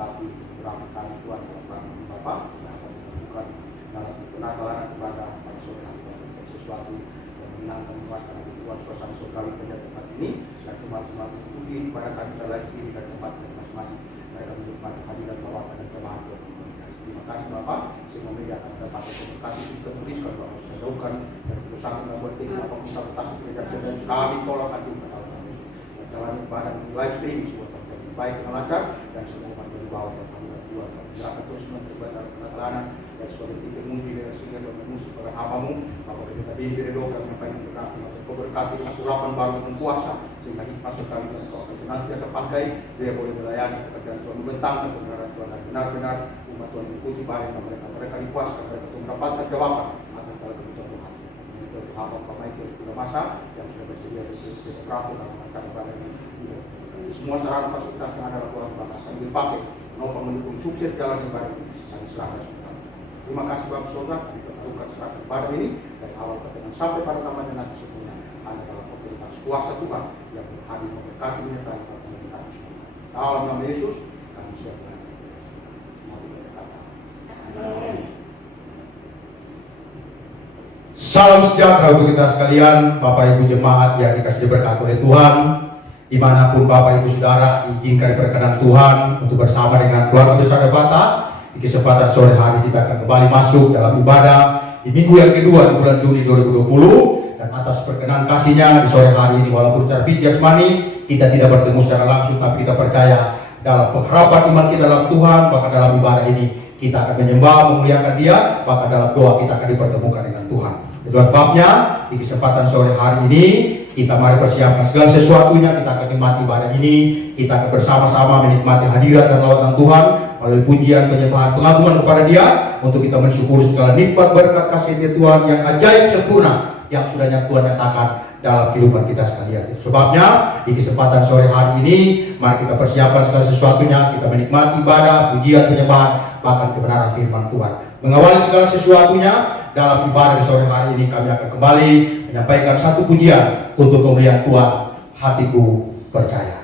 memberkati beberapa kali Tuhan dalam nama Bapa yang akan dilakukan dalam penatalan kepada sore hari dan sesuatu yang menyenangkan puaskan hati Tuhan suasana surgawi pada tempat ini dan teman-teman ikuti kepada kami lagi di tempat masing-masing mereka menikmati hadirat bawakan dan kebahagiaan. Terima kasih Bapak, sehingga media akan dapat berkati kita tuliskan bahwa saya jauhkan dan berusaha membuat kita apapun kita dan kami tolong hati kepada Allah dan jalan ibadah di live streaming semua terjadi baik dengan lancar dan semua umat yang dibawa dan kami Tuhan gerakan terus memperbaiki penatalan dan suatu titik mungkin dengan sehingga dan mengusik para hamamu bahwa kita diredokan sampai memberkati atau keberkati satu urapan baru dan puasa sehingga hikmah sekali dan kau senantiasa pakai dia boleh melayani pekerjaan Tuhan membentangkan kebenaran Tuhan dan benar-benar umat Tuhan mengikuti baik mereka dipuaskan mereka untuk mendapatkan jawaban atas segala kebutuhan Tuhan. Itu hamba Bapak itu sudah masa yang sudah bersedia sesuatu dalam akan ibadah ini. Semua sarana fasilitas yang ada dalam Tuhan Bapak akan dipakai menopang mendukung sukses jalan ibadah ini dan serahkan semua. Terima kasih Bapak Saudara kami pertaruhkan serahkan ibadah ini dari awal pertengahan sampai pada tamatnya nanti semuanya hanya dalam otoritas kuasa Tuhan yang hadir memberkati menyertai pertemuan kami semua. Dalam nama Yesus kami siap berkata. Amin. Salam sejahtera untuk kita sekalian, Bapak Ibu jemaat yang dikasihi berkat oleh Tuhan, dimanapun Bapak Ibu Saudara diizinkan perkenan Tuhan untuk bersama dengan keluarga besar Bata. Di kesempatan sore hari kita akan kembali masuk dalam ibadah di minggu yang kedua di bulan Juni 2020 dan atas perkenan kasihnya di sore hari ini walaupun secara fisik jasmani kita tidak bertemu secara langsung tapi kita percaya dalam pengharapan iman kita dalam Tuhan bahkan dalam ibadah ini kita akan menyembah memuliakan Dia bahkan dalam doa kita akan dipertemukan dengan Tuhan. Itulah sebabnya di kesempatan sore hari ini kita mari persiapkan segala sesuatunya, kita akan nikmati ibadah ini, kita akan bersama-sama menikmati hadirat dan lawatan Tuhan melalui pujian, penyembahan, pengagungan kepada Dia untuk kita mensyukuri segala nikmat berkat kasih Tuhan yang ajaib sempurna yang sudahnya Tuhan nyatakan dalam kehidupan kita sekalian. Sebabnya di kesempatan sore hari ini mari kita persiapkan segala sesuatunya, kita menikmati ibadah, pujian, penyembahan, bahkan kebenaran firman Tuhan. Mengawali segala sesuatunya dalam ibadah di sore hari ini kami akan kembali menyampaikan satu pujian untuk kemuliaan Tuhan. Hatiku percaya.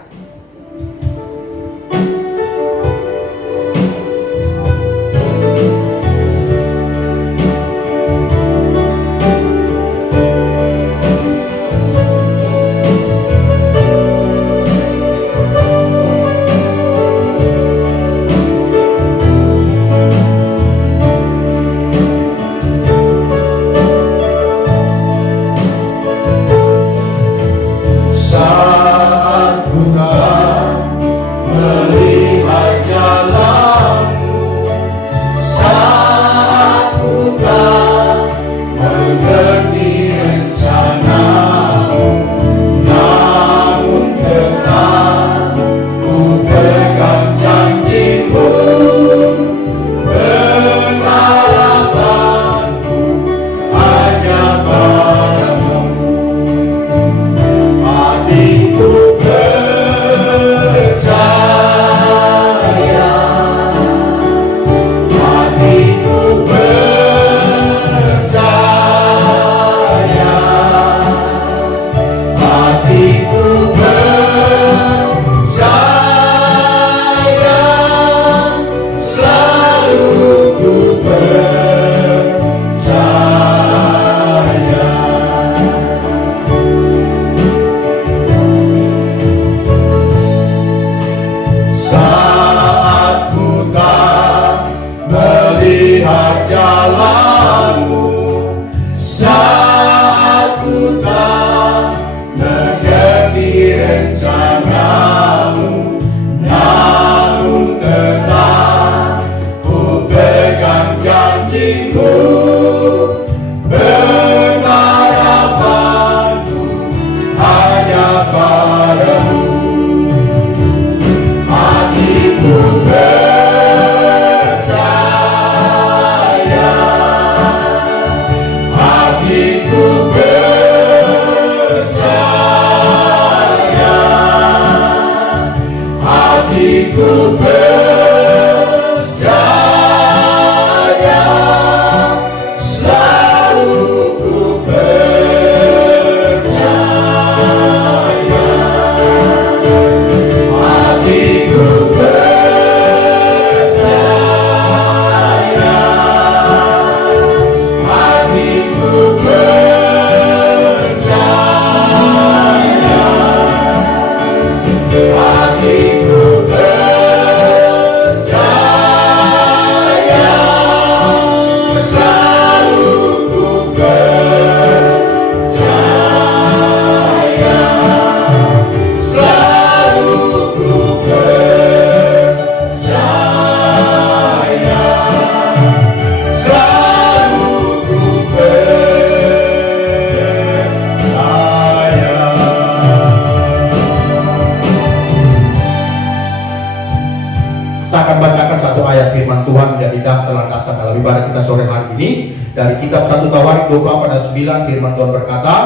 Saya akan bacakan satu ayat firman Tuhan menjadi dasar landasan dalam ibadah kita sore hari ini dari kitab 1 Tawarik 24 ayat 9. Firman Tuhan berkata,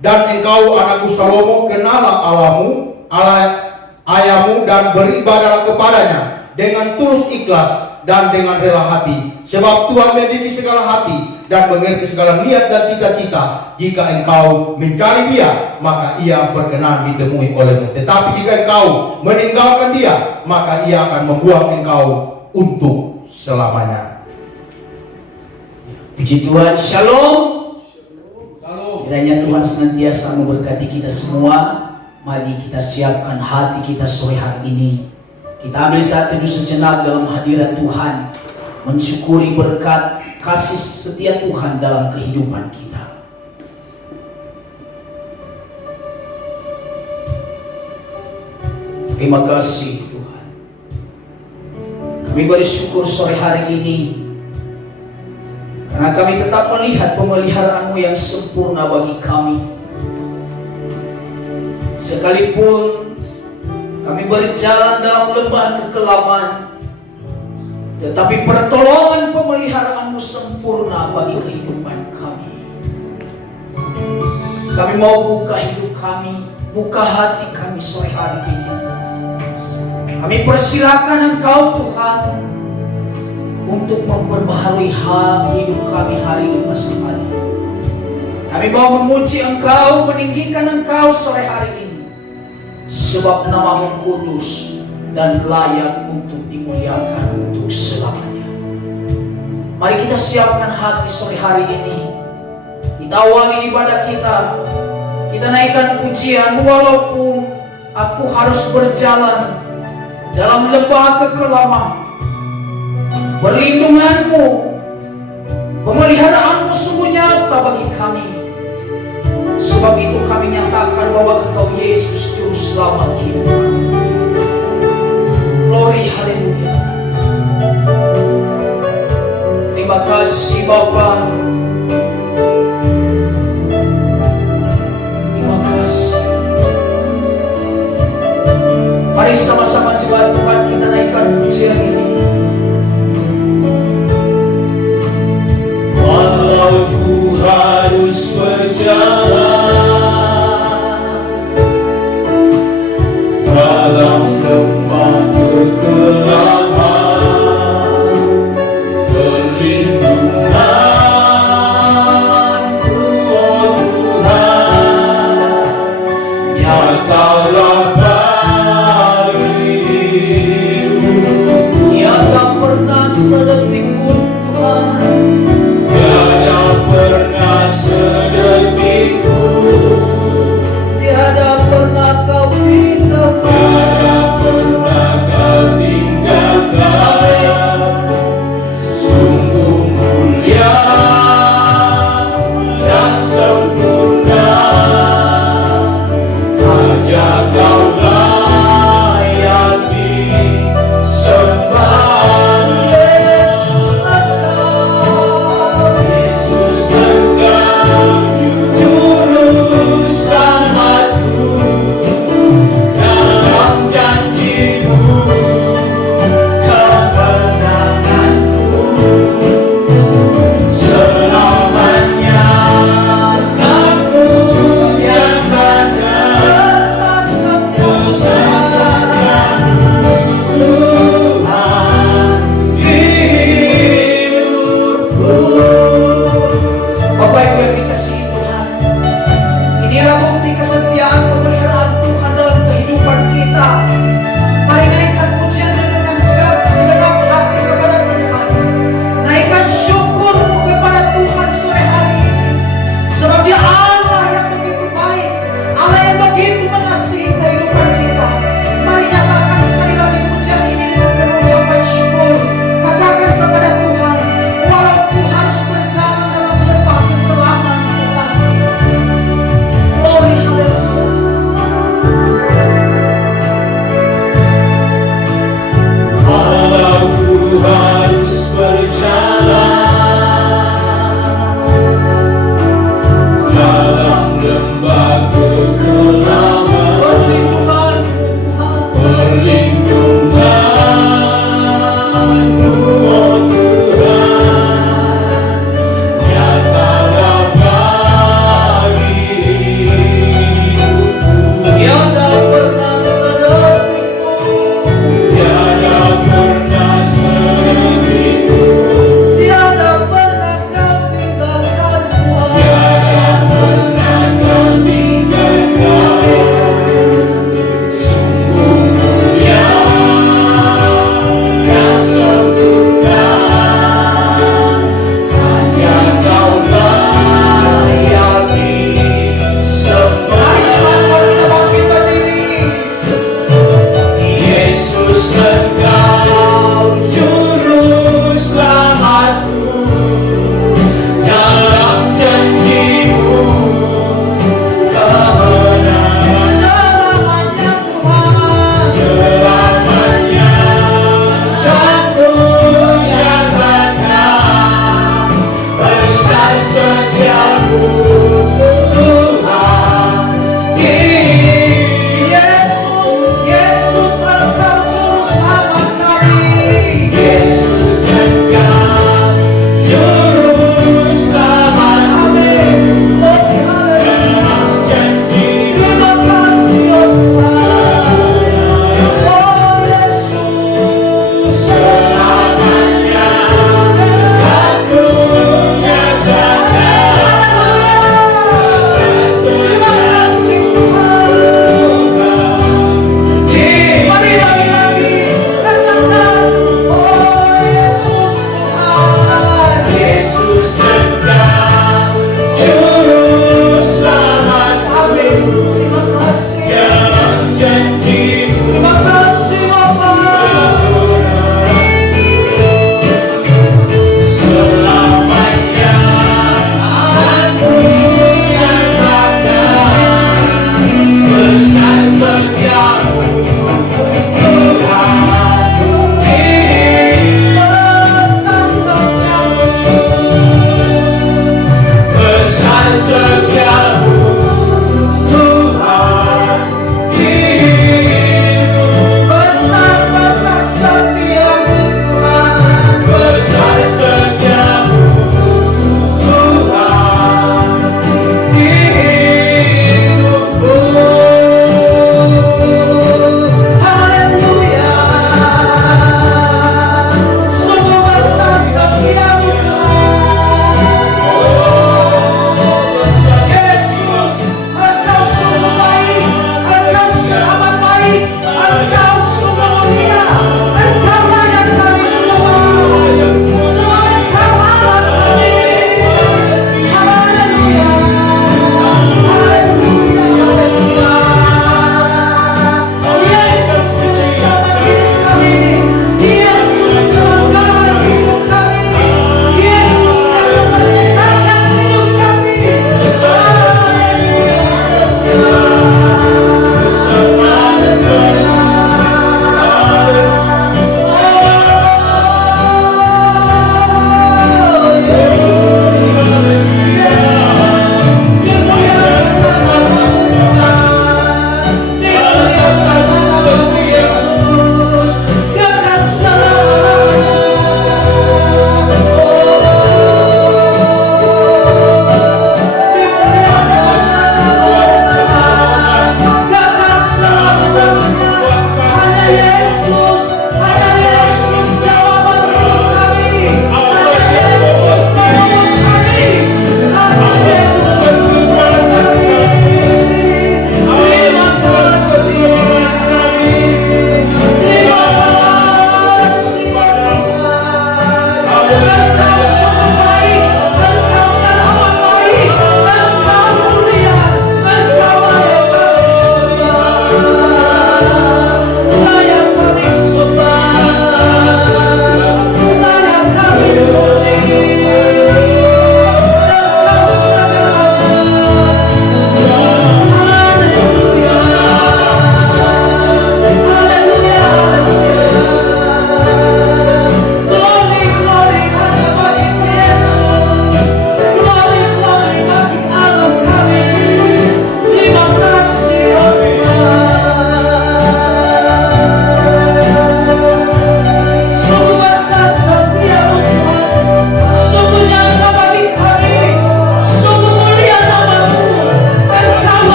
"Dan engkau anakku Salomo, kenalah Allah ayahmu dan beribadahlah kepadanya dengan tulus ikhlas dan dengan rela hati, sebab Tuhan mendidik segala hati dan mengerti segala niat dan cita-cita. Jika engkau mencari Dia, maka Ia berkenan ditemui olehmu. Tetapi jika engkau meninggalkan Dia, maka Ia akan membuang engkau untuk selamanya." Puji Tuhan, shalom. Kiranya Tuhan senantiasa memberkati kita semua. Mari kita siapkan hati kita sore hari ini. Kita ambil saat teduh sejenak dalam hadirat Tuhan, mensyukuri berkat kasih setia Tuhan dalam kehidupan kita. Terima kasih Tuhan. Kami bersyukur sore hari ini karena kami tetap melihat pemeliharaan-Mu yang sempurna bagi kami. Sekalipun kami berjalan dalam lembah kekelaman, tetapi pertolongan pemeliharaan-Mu sempurna bagi kehidupan kami. Kami mau buka hidup kami, buka hati kami sore hari ini. Kami persilakan Engkau Tuhan untuk memperbaharui hidup kami hari lepas hari. Kami mau memuji Engkau, meninggikan Engkau sore hari ini. Sebab nama-Mu kudus dan layak untuk dimuliakan untuk selamanya. Mari kita siapkan hati sore hari ini. Kita awali ibadah kita. Kita naikkan pujian, walaupun aku harus berjalan dalam lembah kekelaman. Perlindungan-Mu, pemeliharaan-Mu sungguh nyata bagi kami. Sebab itu kami nyatakan bahwa Engkau Yesus Juru Selamat hidup kami. Glory, haleluya. Terima kasih Bapa. Terima kasih. Mari sama-sama jemaat Tuhan kita naikkan pujian ini. Walau ku harus berjalan dalam lembah kekelaman, perlindungan-Ku, oh Tuhan, nyatalah bagi hidupku.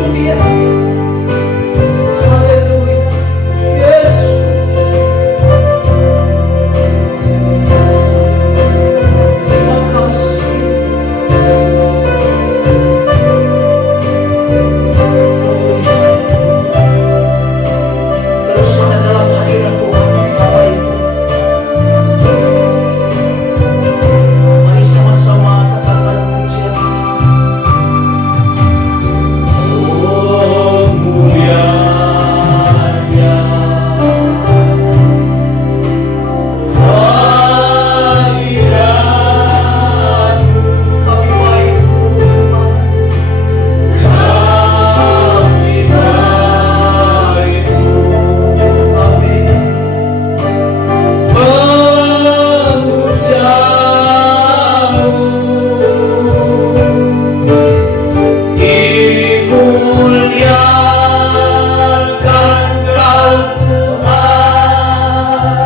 untuk Dia. Haleluya. Yesus. Terima kasih. Terus ada dalam hadirat Tuhan Bapak Ibu. Mari sama-sama katakan pujian ini. Oh mulianya hadirat-Mu, kami baik-Mu, kami baik-Mu, amin. Memuja-Mu, dimuliakan Kau Tuhan,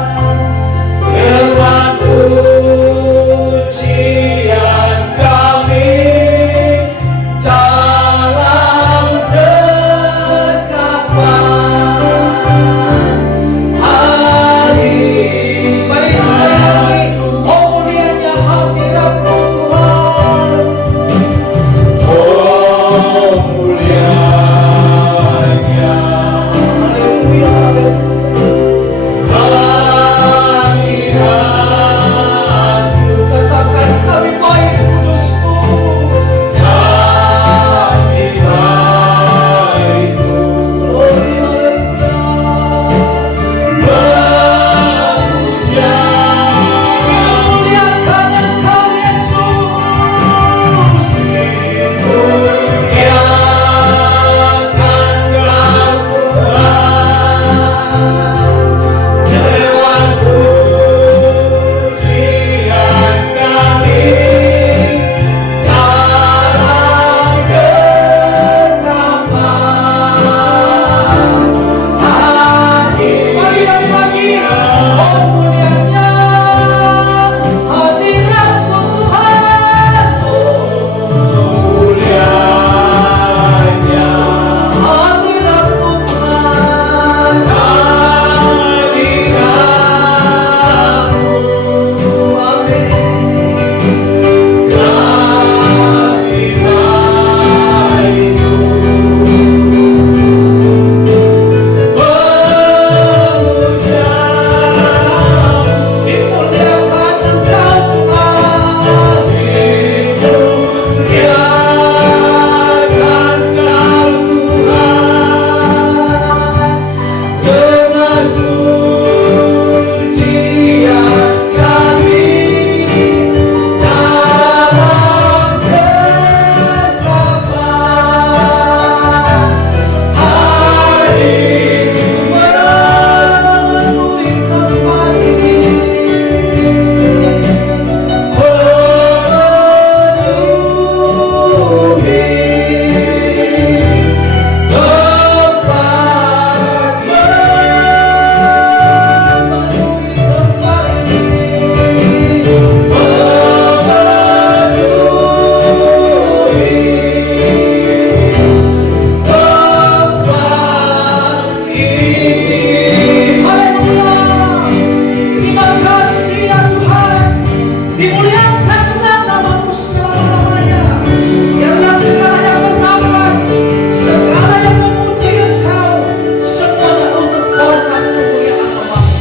dengan pujian kami dalam dekapan hari. Mari sekali lagi, oh mulianya hadirat-Mu Tuhan. Oh mulianya, haleluya, hadirat-Mu, katakan kami baik kudus-Mu, kami baik-Mu, glory, haleluya, memuja, memuliakan Engkau Yesus, dimuliakan Kau Tuhan, dengan pujian kami dalam dekapan hati. Mari lagi, oh mulianya hadirat-Mu Tuhan, oh mulianya hadirat-Mu Tuhan, hadirat-Mu, amin. Kami baik-Mu, memuja, dimuliakan Engkau Tuhan, dimuliakan Kau Tuhan, dengan pujian kami dalam dekapan hari, memenuhi tempat ini, terima kasih ya Tuhan, dimuliakanlah nama-Mu selama-lamanya. Biarlah segala yang bernafas, segala yang memuji Engkau, semuanya untuk hormat kemuliaan nama-Mu.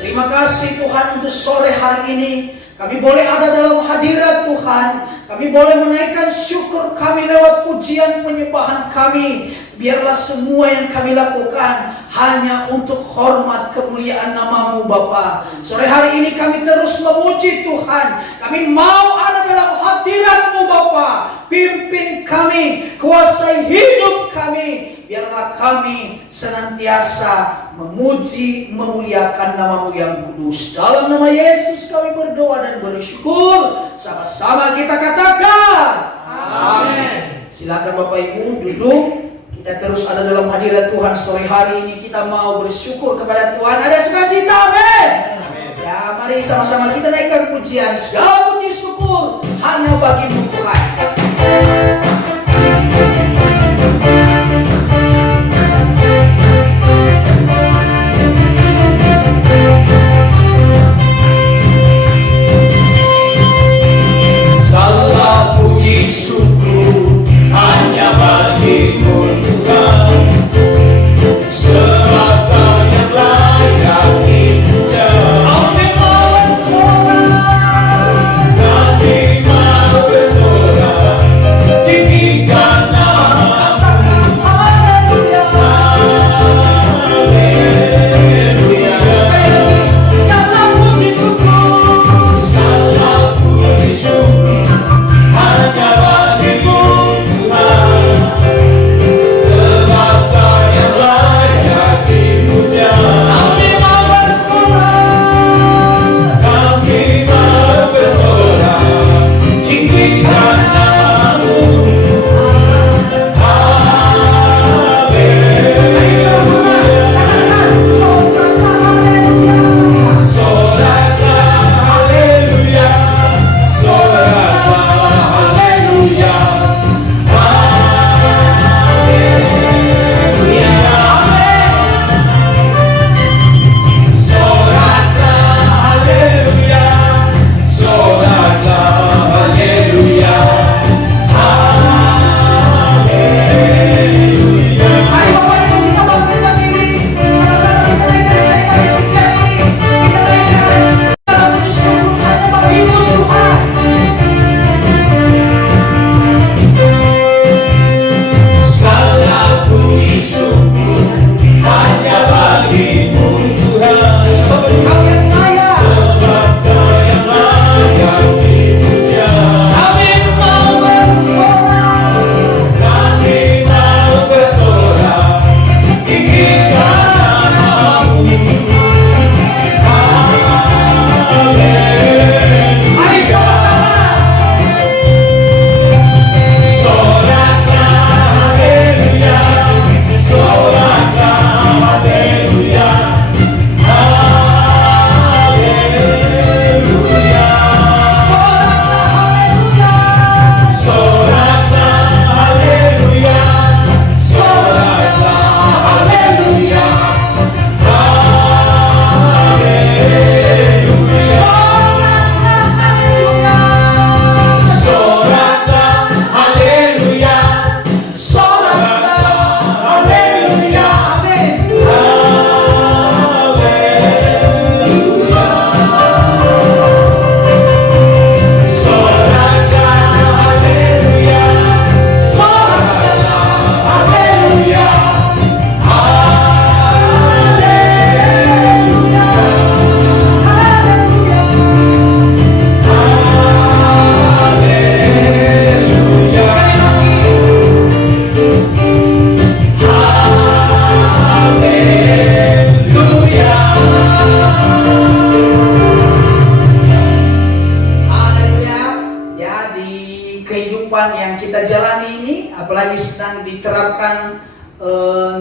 Terima kasih Tuhan untuk sore hari ini. Kami boleh ada dalam hadirat Tuhan. Kami boleh menaikkan syukur kami lewat pujian penyembahan kami. Biarlah semua yang kami lakukan hanya untuk hormat kemuliaan nama-Mu Bapa. Sore hari ini kami terus memuji Tuhan. Kami mau ada dalam hadirat-Mu Bapa. Pimpin kami, kuasai hidup kami. Biarlah kami senantiasa memuji, memuliakan nama-Mu yang kudus. Dalam nama Yesus kami berdoa dan bersyukur. Sama-sama kita katakan amin. Silakan Bapak Ibu duduk. Kita terus ada dalam hadirat Tuhan sore hari ini. Kita mau bersyukur kepada Tuhan. Ada sukacita, amin. Ya, mari sama-sama kita naikkan pujian. Segala puji syukur hanya bagi-Mu Tuhan.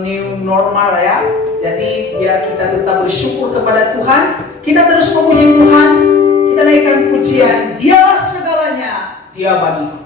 new normal ya. Jadi biar kita tetap bersyukur kepada Tuhan, kita terus memuji Tuhan, kita naikkan pujian, Dialah segalanya, Dia bagiku.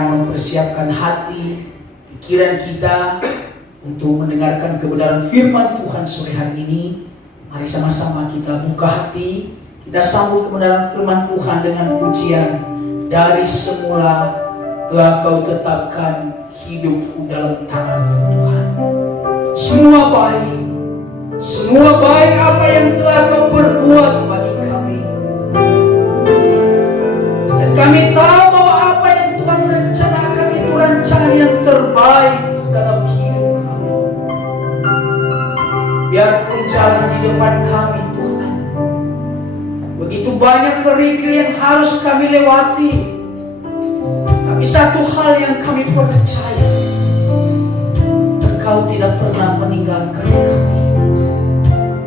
Mempersiapkan hati, pikiran kita untuk mendengarkan kebenaran firman Tuhan sore hari ini. Mari sama-sama kita buka hati, kita sambut kebenaran firman Tuhan dengan pujian. Dari semula telah Kau tetapkan hidupku dalam tangan-Mu Tuhan. Semua baik apa yang telah Kau perbuat bagi kami. Dan kami tahu bahwa apa yang Tuhan rencanakan itu rancangan yang terbaik dalam hidup kami. Biarpun jalan di depan kami Tuhan Begitu banyak kerikil yang harus kami lewati. Tapi satu hal yang kami percaya, Engkau tidak pernah meninggalkan kami.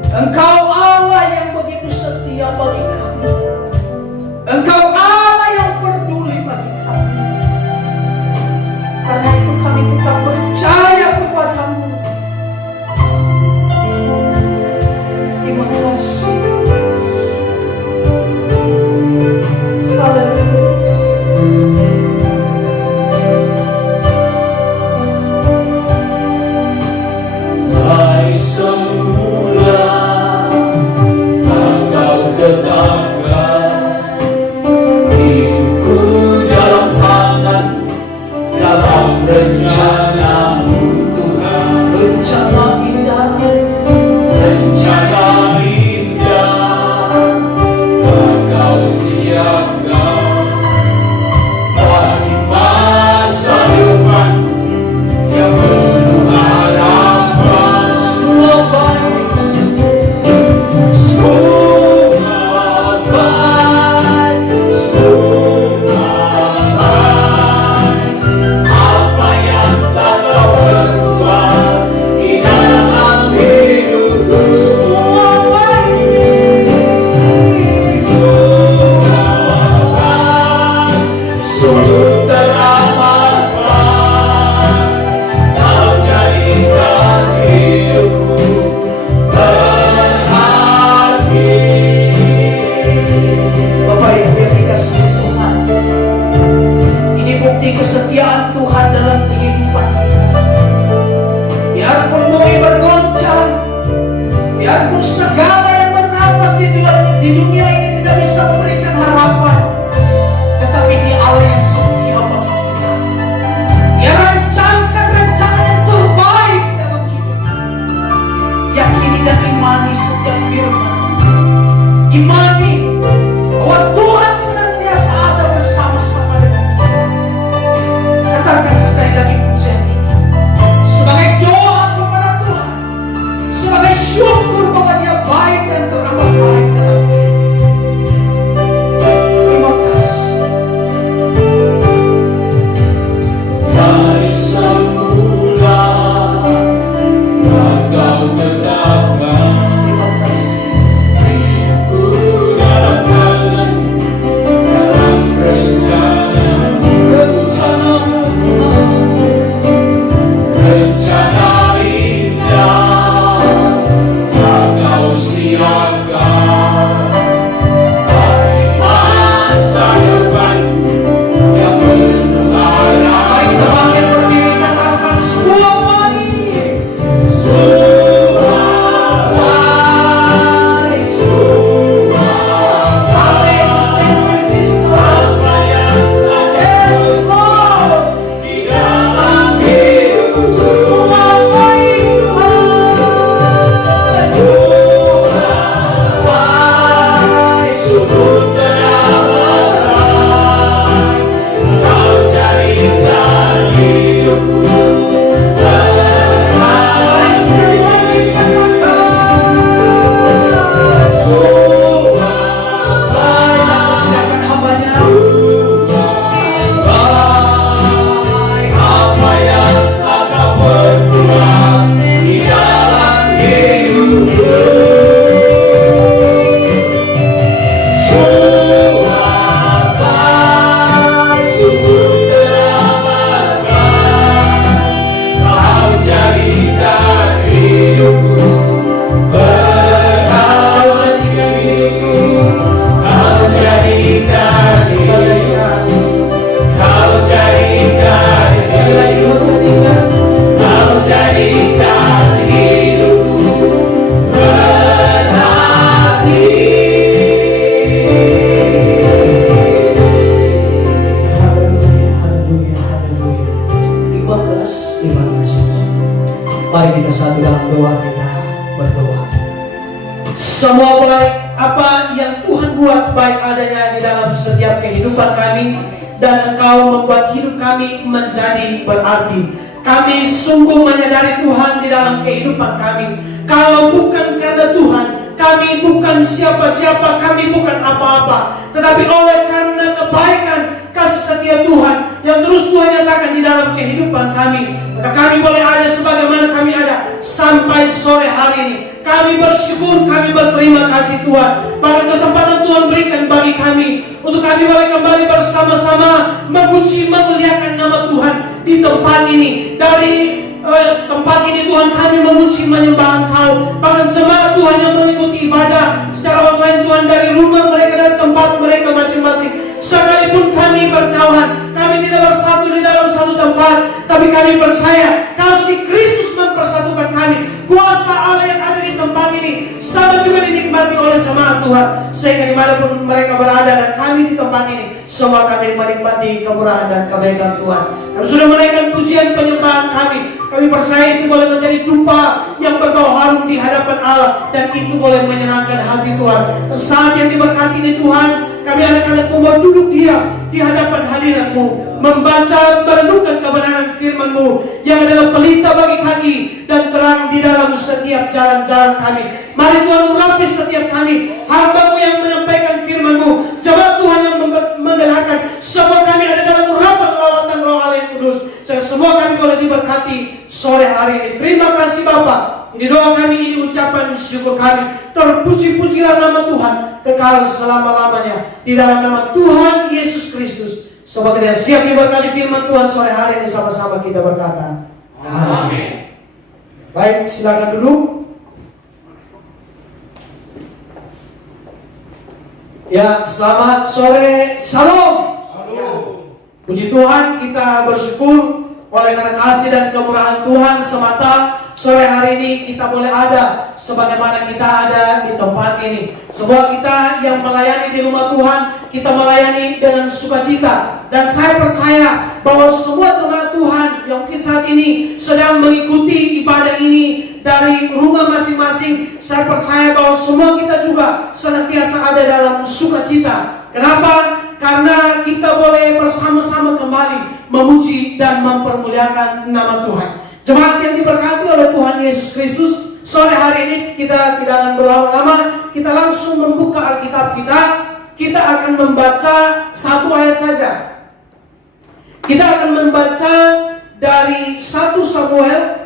Engkau Allah yang begitu setia bagi kami. Engkau Allah yang peduli bagi kami. Karena itu kami tetap percaya kepadamu. Terima kasih. Rencanamu Tuhan, Rencana indah, rencana indah Engkau siapkan bagi masa depan yang penuh harapan. semua baik, Semua baik, semua baik. Apa yang telah Kau perbuat di dalam hidupku, semua baik, semua baik, sungguh teramat. Kau jadikan hidupku berarti. Bapak Ibu yang dikasihi Tuhan, ini bukti kesetiaan Tuhan dalam kehidupan kita. Biarpun bumi bergoncang, biarpun segala yang bernapas di dunia ini tidak bisa memberikan harapan, tetapi Dia Allah yang setia bagi kita. Dia rancangkan rencana yang terbaik dalam hidup kita. Yakini dan imani setiap firman. Imani bahwa Tuhan senantiasa ada bersama-sama dengan kita. Katakan sekali lagi pujian ini sebagai doa kepada Tuhan, sebagai syukur bahwa Dia baik dan teramat baik dalam hidup kita. Terima kasih. Dari semula Engkau tetapkan Terima kasih. hidupku dalam tangan-Mu, dalam rencana-Mu, rencana indah Engkau siapkan bagi masa depanku yang penuh Mari kita harapan. bangkit berdiri, katakan semua baik. Semua baik, semua Amin. Thank you, Jesus. apa yang Yes, Lord. di dalam hidup, semua Baik Tuhan. baik, sungguh teramat. Kau jadikan hidupku Mari sekali lagi katakan. semua Mari sama silakan hambanya. baik, apa yang telah Kau perbuat di dalam hidupku, semua baik, sungguh teramat baik. Kau jadikan hidupku berarti. Kau jadikan hidupku, Kau jadikan hidupku, Kau jadikan hidupku berarti. Haleluya, haleluya, haleluya. Terima kasih, terima kasih. Mari kita satu dalam doa, kita berdoa. Semua baik, apa yang Tuhan buat baik adanya di dalam setiap kehidupan kami, dan Engkau membuat hidup kami menjadi berarti. Kami sungguh menyadari Tuhan di dalam kehidupan kami. Kalau bukan karena Tuhan, kami bukan siapa-siapa, kami bukan tetapi oleh karena kebaikan kasih setia Tuhan yang terus Tuhan nyatakan di dalam kehidupan kami, maka kami boleh ada sebagaimana kami ada sampai sore hari ini. Kami bersyukur, kami berterima kasih Tuhan pada kesempatan Tuhan berikan bagi kami untuk kami boleh kembali bersama-sama memuji, memuliakan nama Tuhan di tempat ini. Dari tempat ini Tuhan kami memuji, menyembah Engkau. Bahkan jemaat Tuhan yang mengikuti ibadah secara online Tuhan dari rumah mereka dan tempat mereka masing-masing. Sekalipun kami berjauhan, kami tidak bersatu di dalam satu tempat, tapi kami percaya kasih Kristus mempersatukan kami. Kuasa Allah yang ada di tempat ini sama juga dinikmati oleh jemaat Tuhan, sehingga dimanapun mereka berada dan kami di tempat ini, semua kami menikmati kemurahan dan kebaikan Tuhan. Kami sudah menaikkan pujian penyembahan kami. Kami percaya itu boleh menjadi dupa yang berbau harum di hadapan Allah, dan itu boleh menyenangkan hati Tuhan. Saat yang diberkati ini Tuhan, kami anak-anak mau duduk diam di hadapan hadirat-Mu, membaca, merenungkan kebenaran firman-Mu yang adalah pelita bagi kaki dan terang di dalam setiap jalan-jalan kami. Mari Tuhan urapi setiap kami, hamba-Mu yang menyampaikan firman-Mu, jemaat Tuhan yang mendengarkan. Semua kami ada dalam urapan lawatan Roh Allah yang kudus, sehingga semua kami boleh diberkati sore hari ini. Terima kasih Bapa. Ini doa kami, ini ucapan syukur kami. Terpuji-pujilah nama Tuhan kekal selama-lamanya. Di dalam nama Tuhan Yesus Kristus. Semoga Dia siap diberkati firman Tuhan sore hari ini, sama-sama kita berkata amin. Baik, silakan dulu. Ya, selamat sore, salam. Puji Tuhan, kita bersyukur oleh karena kasih dan kemurahan Tuhan semata. Sore hari ini kita boleh ada sebagaimana kita ada di tempat ini. Semua kita yang melayani di rumah Tuhan, kita melayani dengan sukacita. Dan saya percaya bahwa semua jemaat Tuhan yang mungkin saat ini sedang mengikuti ibadah ini dari rumah masing-masing, saya percaya bahwa semua kita juga senantiasa ada dalam sukacita. Kenapa? Karena kita boleh bersama-sama kembali memuji dan mempermuliakan nama Tuhan. Jemaat yang diberkati oleh Tuhan Yesus Kristus, sore hari ini kita tidak akan berlama-lama, kita langsung membuka Alkitab kita. Kita akan membaca satu ayat saja. Kita akan membaca dari 1 Samuel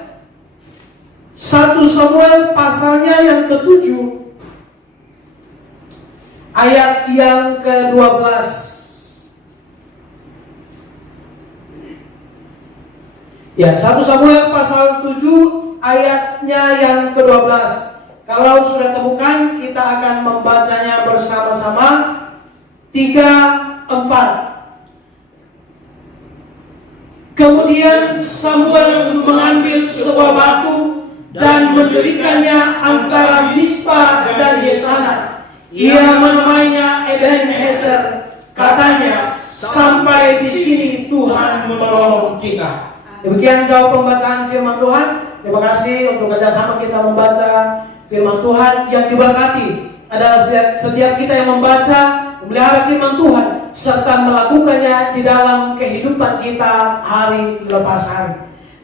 pasalnya yang ke-7, ayat yang ke-12. Ya, 1 Samuel pasal 7 ayatnya yang ke-12. Kalau sudah temukan, kita akan membacanya bersama-sama. 3, 4. Kemudian Samuel mengambil sebuah batu dan mendirikannya antara Mispa dan Yesana. Ia menamainya Ebenezer. Katanya, sampai di sini Tuhan menolong kita. Demikian jauh pembacaan firman Tuhan. Terima kasih untuk kerjasama kita membaca firman Tuhan. Yang diberkati adalah setiap kita yang membaca, memelihara firman Tuhan, serta melakukannya di dalam kehidupan kita hari lepas hari.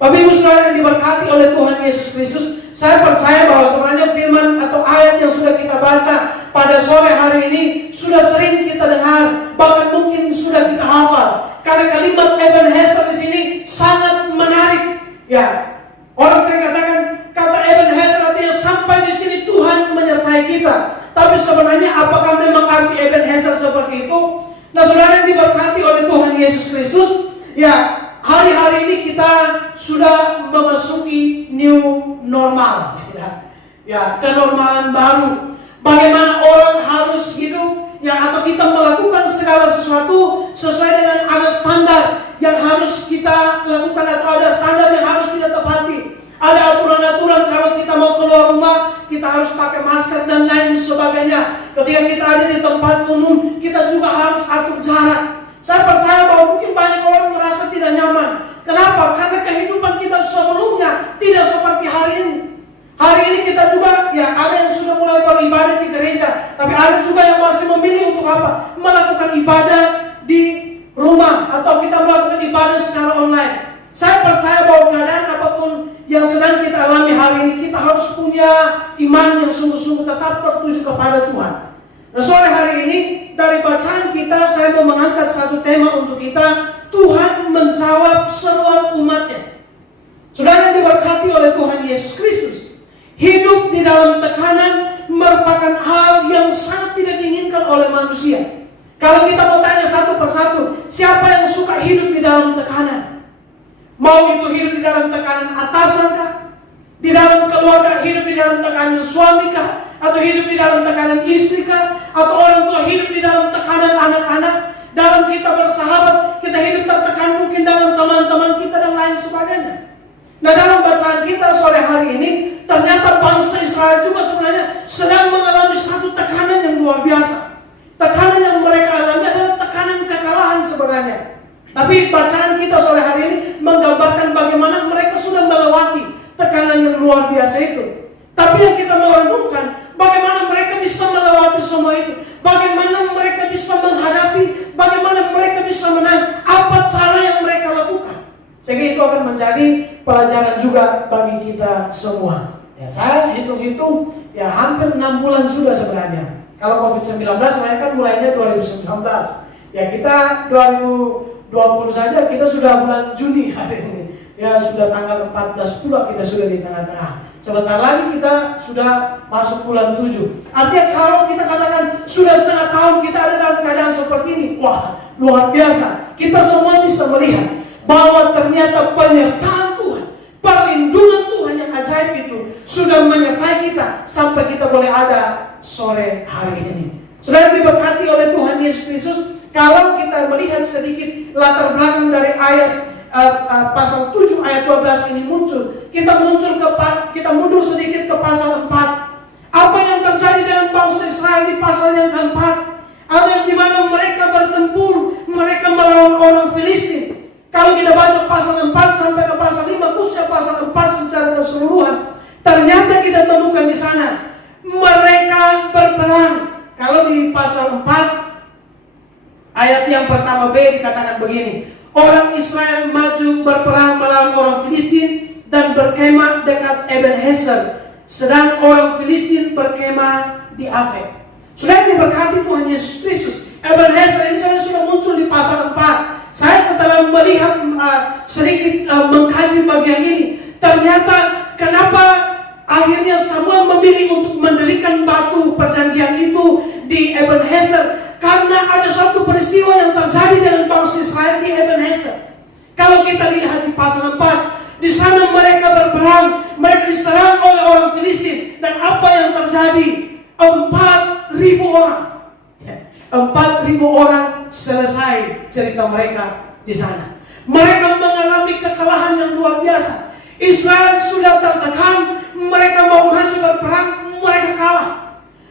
Bapak Ibu Saudara yang diberkati oleh Tuhan Yesus Kristus, saya percaya bahwa sebenarnya firman atau ayat yang sudah kita baca pada sore hari ini sudah sering kita dengar, bahkan mungkin sudah kita hafal. Karena kalimat Ebenezer di sini sangat menarik. Ya, orang sering katakan kata Ebenezer artinya sampai di sini Tuhan menyertai kita. Tapi sebenarnya apakah memang arti Ebenezer seperti itu? Nah, saudara yang diberkati oleh Tuhan Yesus Kristus, ya, hari-hari ini kita sudah memasuki new normal. Ya, kenormalan baru. Bagaimana orang harus hidup, ya, atau kita melakukan segala sesuatu sesuai dengan ada standar yang harus kita lakukan, atau ada standar yang harus kita tepati. Ada aturan-aturan, kalau kita mau keluar rumah kita harus pakai masker dan lain sebagainya. Ketika kita ada di tempat umum kita juga harus atur jarak. Saya percaya bahwa mungkin banyak orang merasa tidak nyaman. Kenapa? Karena kehidupan kita sebelumnya tidak seperti hari ini. Hari ini kita juga, ya, ada yang sudah mulai beribadah di gereja, tapi ada juga yang masih memilih untuk apa? Melakukan ibadah di rumah, atau kita melakukan ibadah secara online. Saya percaya bahwa keadaan apapun yang sedang kita alami hari ini, kita harus punya iman yang sungguh-sungguh tetap tertuju kepada Tuhan. Nah, sore hari ini dari mengangkat satu tema untuk kita. Tuhan menjawab seruan umatnya. Saudara yang diberkati oleh Tuhan Yesus Kristus, hidup di dalam tekanan merupakan hal yang sangat tidak diinginkan oleh manusia. Kalau kita mau tanya satu persatu, siapa yang suka hidup di dalam tekanan? Mau itu hidup di dalam tekanan atasan kah? Di dalam keluarga hidup di dalam tekanan suami kah? Atau hidup di dalam tekanan istri kah? Atau orang tua hidup di dalam tekanan anak-anak? Dalam kita bersahabat, kita hidup tertekan mungkin dengan teman-teman kita dan lain sebagainya. Nah, dalam bacaan kita sore hari ini, ternyata bangsa Israel juga sebenarnya sedang mengalami satu tekanan yang luar biasa. Tekanan yang mereka alami adalah tekanan kekalahan sebenarnya. Tapi bacaan kita sore hari ini menggambarkan bagaimana mereka sudah melewati tekanan yang luar biasa itu. Tapi yang kita mau renungkan, bagaimana mereka bisa melewati semua itu. Bagaimana mereka bisa menghadapi, bagaimana mereka bisa menang, apa cara yang mereka lakukan. Sehingga itu akan menjadi pelajaran juga bagi kita semua. Ya, saya hitung-hitung ya hampir 6 bulan sudah sebenarnya. Kalau COVID-19 sebenarnya kan mulainya 2019. Ya kita 2020 saja kita sudah bulan Juni hari ini. Ya sudah tanggal 14 pula kita sudah di tengah-tengah. Sebentar lagi kita sudah masuk bulan 7. Artinya kalau kita katakan sudah setengah tahun kita ada dalam keadaan seperti ini, wah luar biasa. Kita semua bisa melihat bahwa ternyata penyertaan Tuhan, perlindungan Tuhan yang ajaib itu sudah menyertai kita sampai kita boleh ada sore hari ini. Saudara diberkati oleh Tuhan Yesus Kristus. Kalau kita melihat sedikit latar belakang dari ayat pasal 7 ayat 12 ini muncul, kita mundur sedikit ke pasal 4. Apa yang terjadi dengan bangsa Israel di pasal yang keempat? Ada di mana mereka bertempur, mereka melawan orang Filistin. Kalau kita baca pasal 4 sampai ke pasal 5, khususnya pasal 4 secara keseluruhan, ternyata kita temukan di sana mereka berperang. Kalau di pasal 4 ayat yang pertama B dikatakan begini, orang Israel maju berperang melawan orang Filistin dan berkemah dekat Ebenezer, sedang orang Filistin berkemah di Afek. Sudah diberkati Tuhan Yesus Kristus. Ebenezer ini sudah muncul di pasal 4. Saya setelah melihat sedikit mengkaji bagian ini, ternyata kenapa akhirnya semua memilih untuk mendirikan batu perjanjian itu di Ebenezer? Karena ada suatu peristiwa yang terjadi dengan bangsa Israel di Ebenezer. Kalau kita lihat di pasal 4, di sana mereka berperang, mereka diserang oleh orang Filistin, dan apa yang terjadi? 4.000 orang. 4.000 orang selesai cerita mereka di sana. Mereka mengalami kekalahan yang luar biasa. Israel sudah tertekan, mereka mau maju berperang, mereka kalah.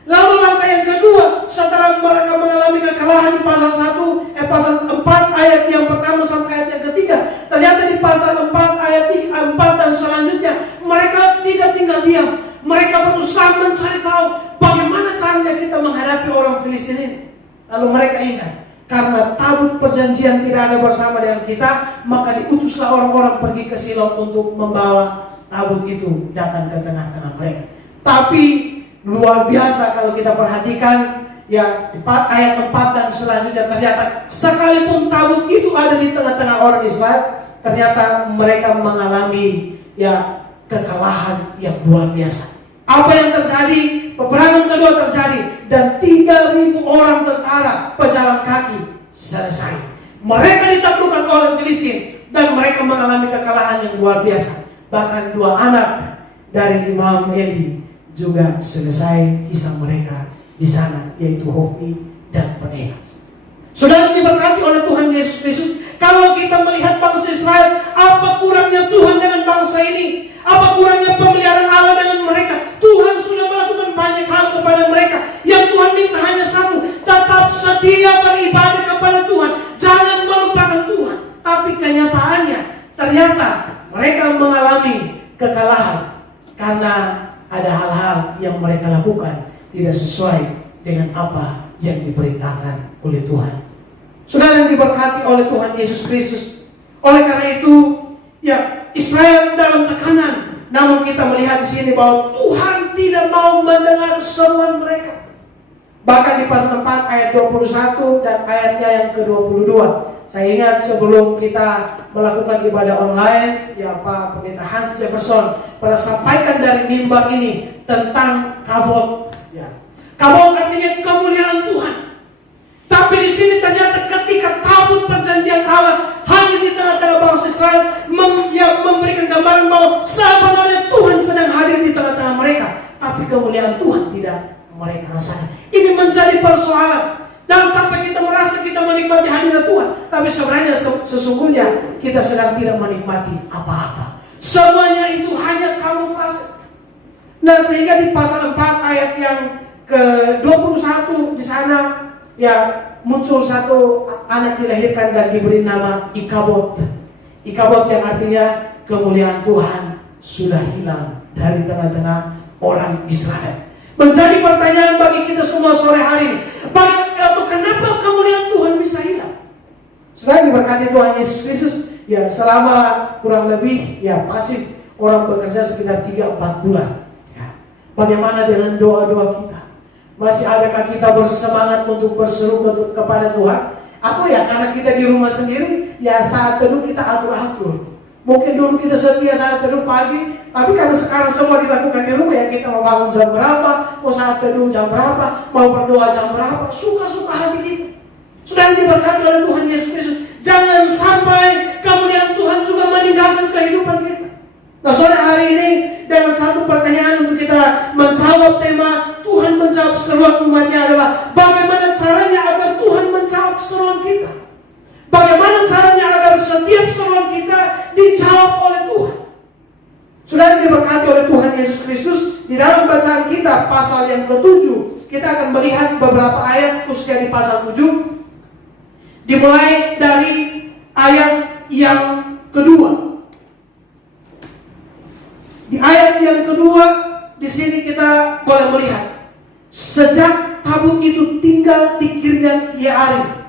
Lalu langkah yang kedua, setelah mereka mengalami kekalahan di pasal 4 ayat yang pertama sampai ayat yang ketiga, ternyata di pasal 4 ayat 4 dan selanjutnya mereka tidak tinggal diam. Mereka berusaha mencari tahu bagaimana caranya kita menghadapi orang Filistin ini. Lalu mereka ingat, karena tabut perjanjian tidak ada bersama dengan kita, maka diutuslah orang-orang pergi ke Silo untuk membawa tabut itu datang ke tengah-tengah mereka. Tapi luar biasa kalau kita perhatikan ya di ayat 4 dan selanjutnya, ternyata sekalipun tabut itu ada di tengah-tengah orang Israel, ternyata mereka mengalami ya kekalahan yang luar biasa. Apa yang terjadi? Peperangan kedua terjadi dan 3.000 orang tentara pejalan kaki selesai. Mereka ditaklukkan oleh Filistin dan mereka mengalami kekalahan yang luar biasa. Bahkan 2 anak dari Imam Eli juga selesai kisah mereka di sana, yaitu Hofni dan Pinehas. Saudara diberkati oleh Tuhan Yesus Kristus. Kalau kita melihat bangsa Israel, apa kurangnya Tuhan dengan bangsa ini? Apa kurangnya pemeliharaan Allah dengan mereka? Tuhan sudah melakukan banyak hal kepada mereka. Yang Tuhan minta hanya satu, tetap setia beribadah kepada Tuhan, jangan melupakan Tuhan. Tapi kenyataannya, ternyata mereka mengalami kekalahan karena ada hal-hal yang mereka lakukan tidak sesuai dengan apa yang diperintahkan oleh Tuhan. Saudara yang diberkati oleh Tuhan Yesus Kristus. Oleh karena itu, ya Israel dalam tekanan. Namun kita melihat di sini bahwa Tuhan tidak mau mendengar seruan mereka. Bahkan di pasal 4 ayat 21 dan ayatnya yang ke-22. Saya ingat sebelum kita melakukan ibadah online, ya Pak Pendeta Hans Jefferson pernah sampaikan dari mimbar ini tentang kavod. Ya. Kavod artinya kemuliaan Tuhan. Tapi di sini ternyata ketika tabut perjanjian Allah hadir di tengah-tengah bangsa Israel, memberikan gambaran bahwa sebenarnya Tuhan sedang hadir di tengah-tengah mereka, tapi kemuliaan Tuhan tidak mereka rasakan. Ini menjadi persoalan. Jangan sampai kita merasa kita menikmati hadirat Tuhan, tapi sebenarnya sesungguhnya kita sedang tidak menikmati apa-apa. Semuanya itu hanya kamuflase. Nah, sehingga di pasal 4 ayat yang ke-21 di sana ya muncul satu anak dilahirkan dan diberi nama Ikabod. Ikabod yang artinya kemuliaan Tuhan sudah hilang dari tengah-tengah orang Israel. Menjadi pertanyaan bagi kita semua sore hari ini, kenapa kemuliaan Tuhan bisa hilang? Sudah diberkati Tuhan Yesus Kristus, ya selama kurang lebih ya pasif orang bekerja sekitar 3-4 bulan. Ya. Bagaimana dengan doa-doa kita? Masih adakah kita bersemangat untuk berseru kepada Tuhan? Atau ya karena kita di rumah sendiri, ya saat teduh kita atur-atur. Mungkin dulu kita setia saat teduh pagi, tapi karena sekarang semua dilakukan di rumah, ya kita mau bangun jam berapa, mau saat teduh jam berapa, mau berdoa jam berapa, suka-suka hati kita. Sudah diberkati oleh Tuhan Yesus Kristus. Jangan sampai kemuliaan Tuhan juga meninggalkan kehidupan kita. Nah, sore hari ini dengan satu pertanyaan untuk kita menjawab tema Tuhan menjawab seruan umatnya adalah bagaimana caranya agar Tuhan menjawab seruan kita. Bagaimana caranya agar setiap seruan kita dijawab oleh Tuhan. Sudah diberkati oleh Tuhan Yesus Kristus. Di dalam bacaan kita pasal yang ke-7, kita akan melihat beberapa ayat khususnya di pasal 7. Dimulai dari ayat yang kedua. Di ayat yang kedua, di sini kita boleh melihat sejak tabut itu tinggal di Kirjat Yearim,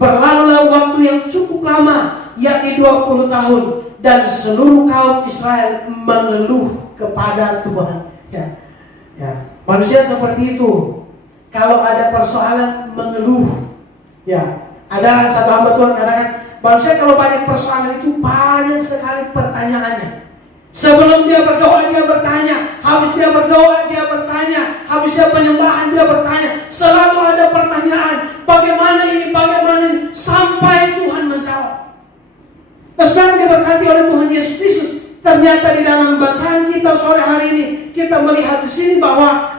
berlalulah waktu yang cukup lama, yakni 20 tahun, dan seluruh kaum Israel mengeluh kepada Tuhan. Ya. Manusia seperti itu. Kalau ada persoalan mengeluh. Ya, ada satu hamba Tuhan katakan, manusia kalau banyak persoalan itu banyak sekali pertanyaannya. Sebelum dia berdoa dia bertanya, habis dia berdoa dia bertanya, habis dia penyembahan dia bertanya. Selalu ada pertanyaan, bagaimana ini, sampai Tuhan menjawab. Nah, sekarang diberkati oleh Tuhan Yesus Kristus. Ternyata di dalam bacaan kita sore hari ini kita melihat di sini bahwa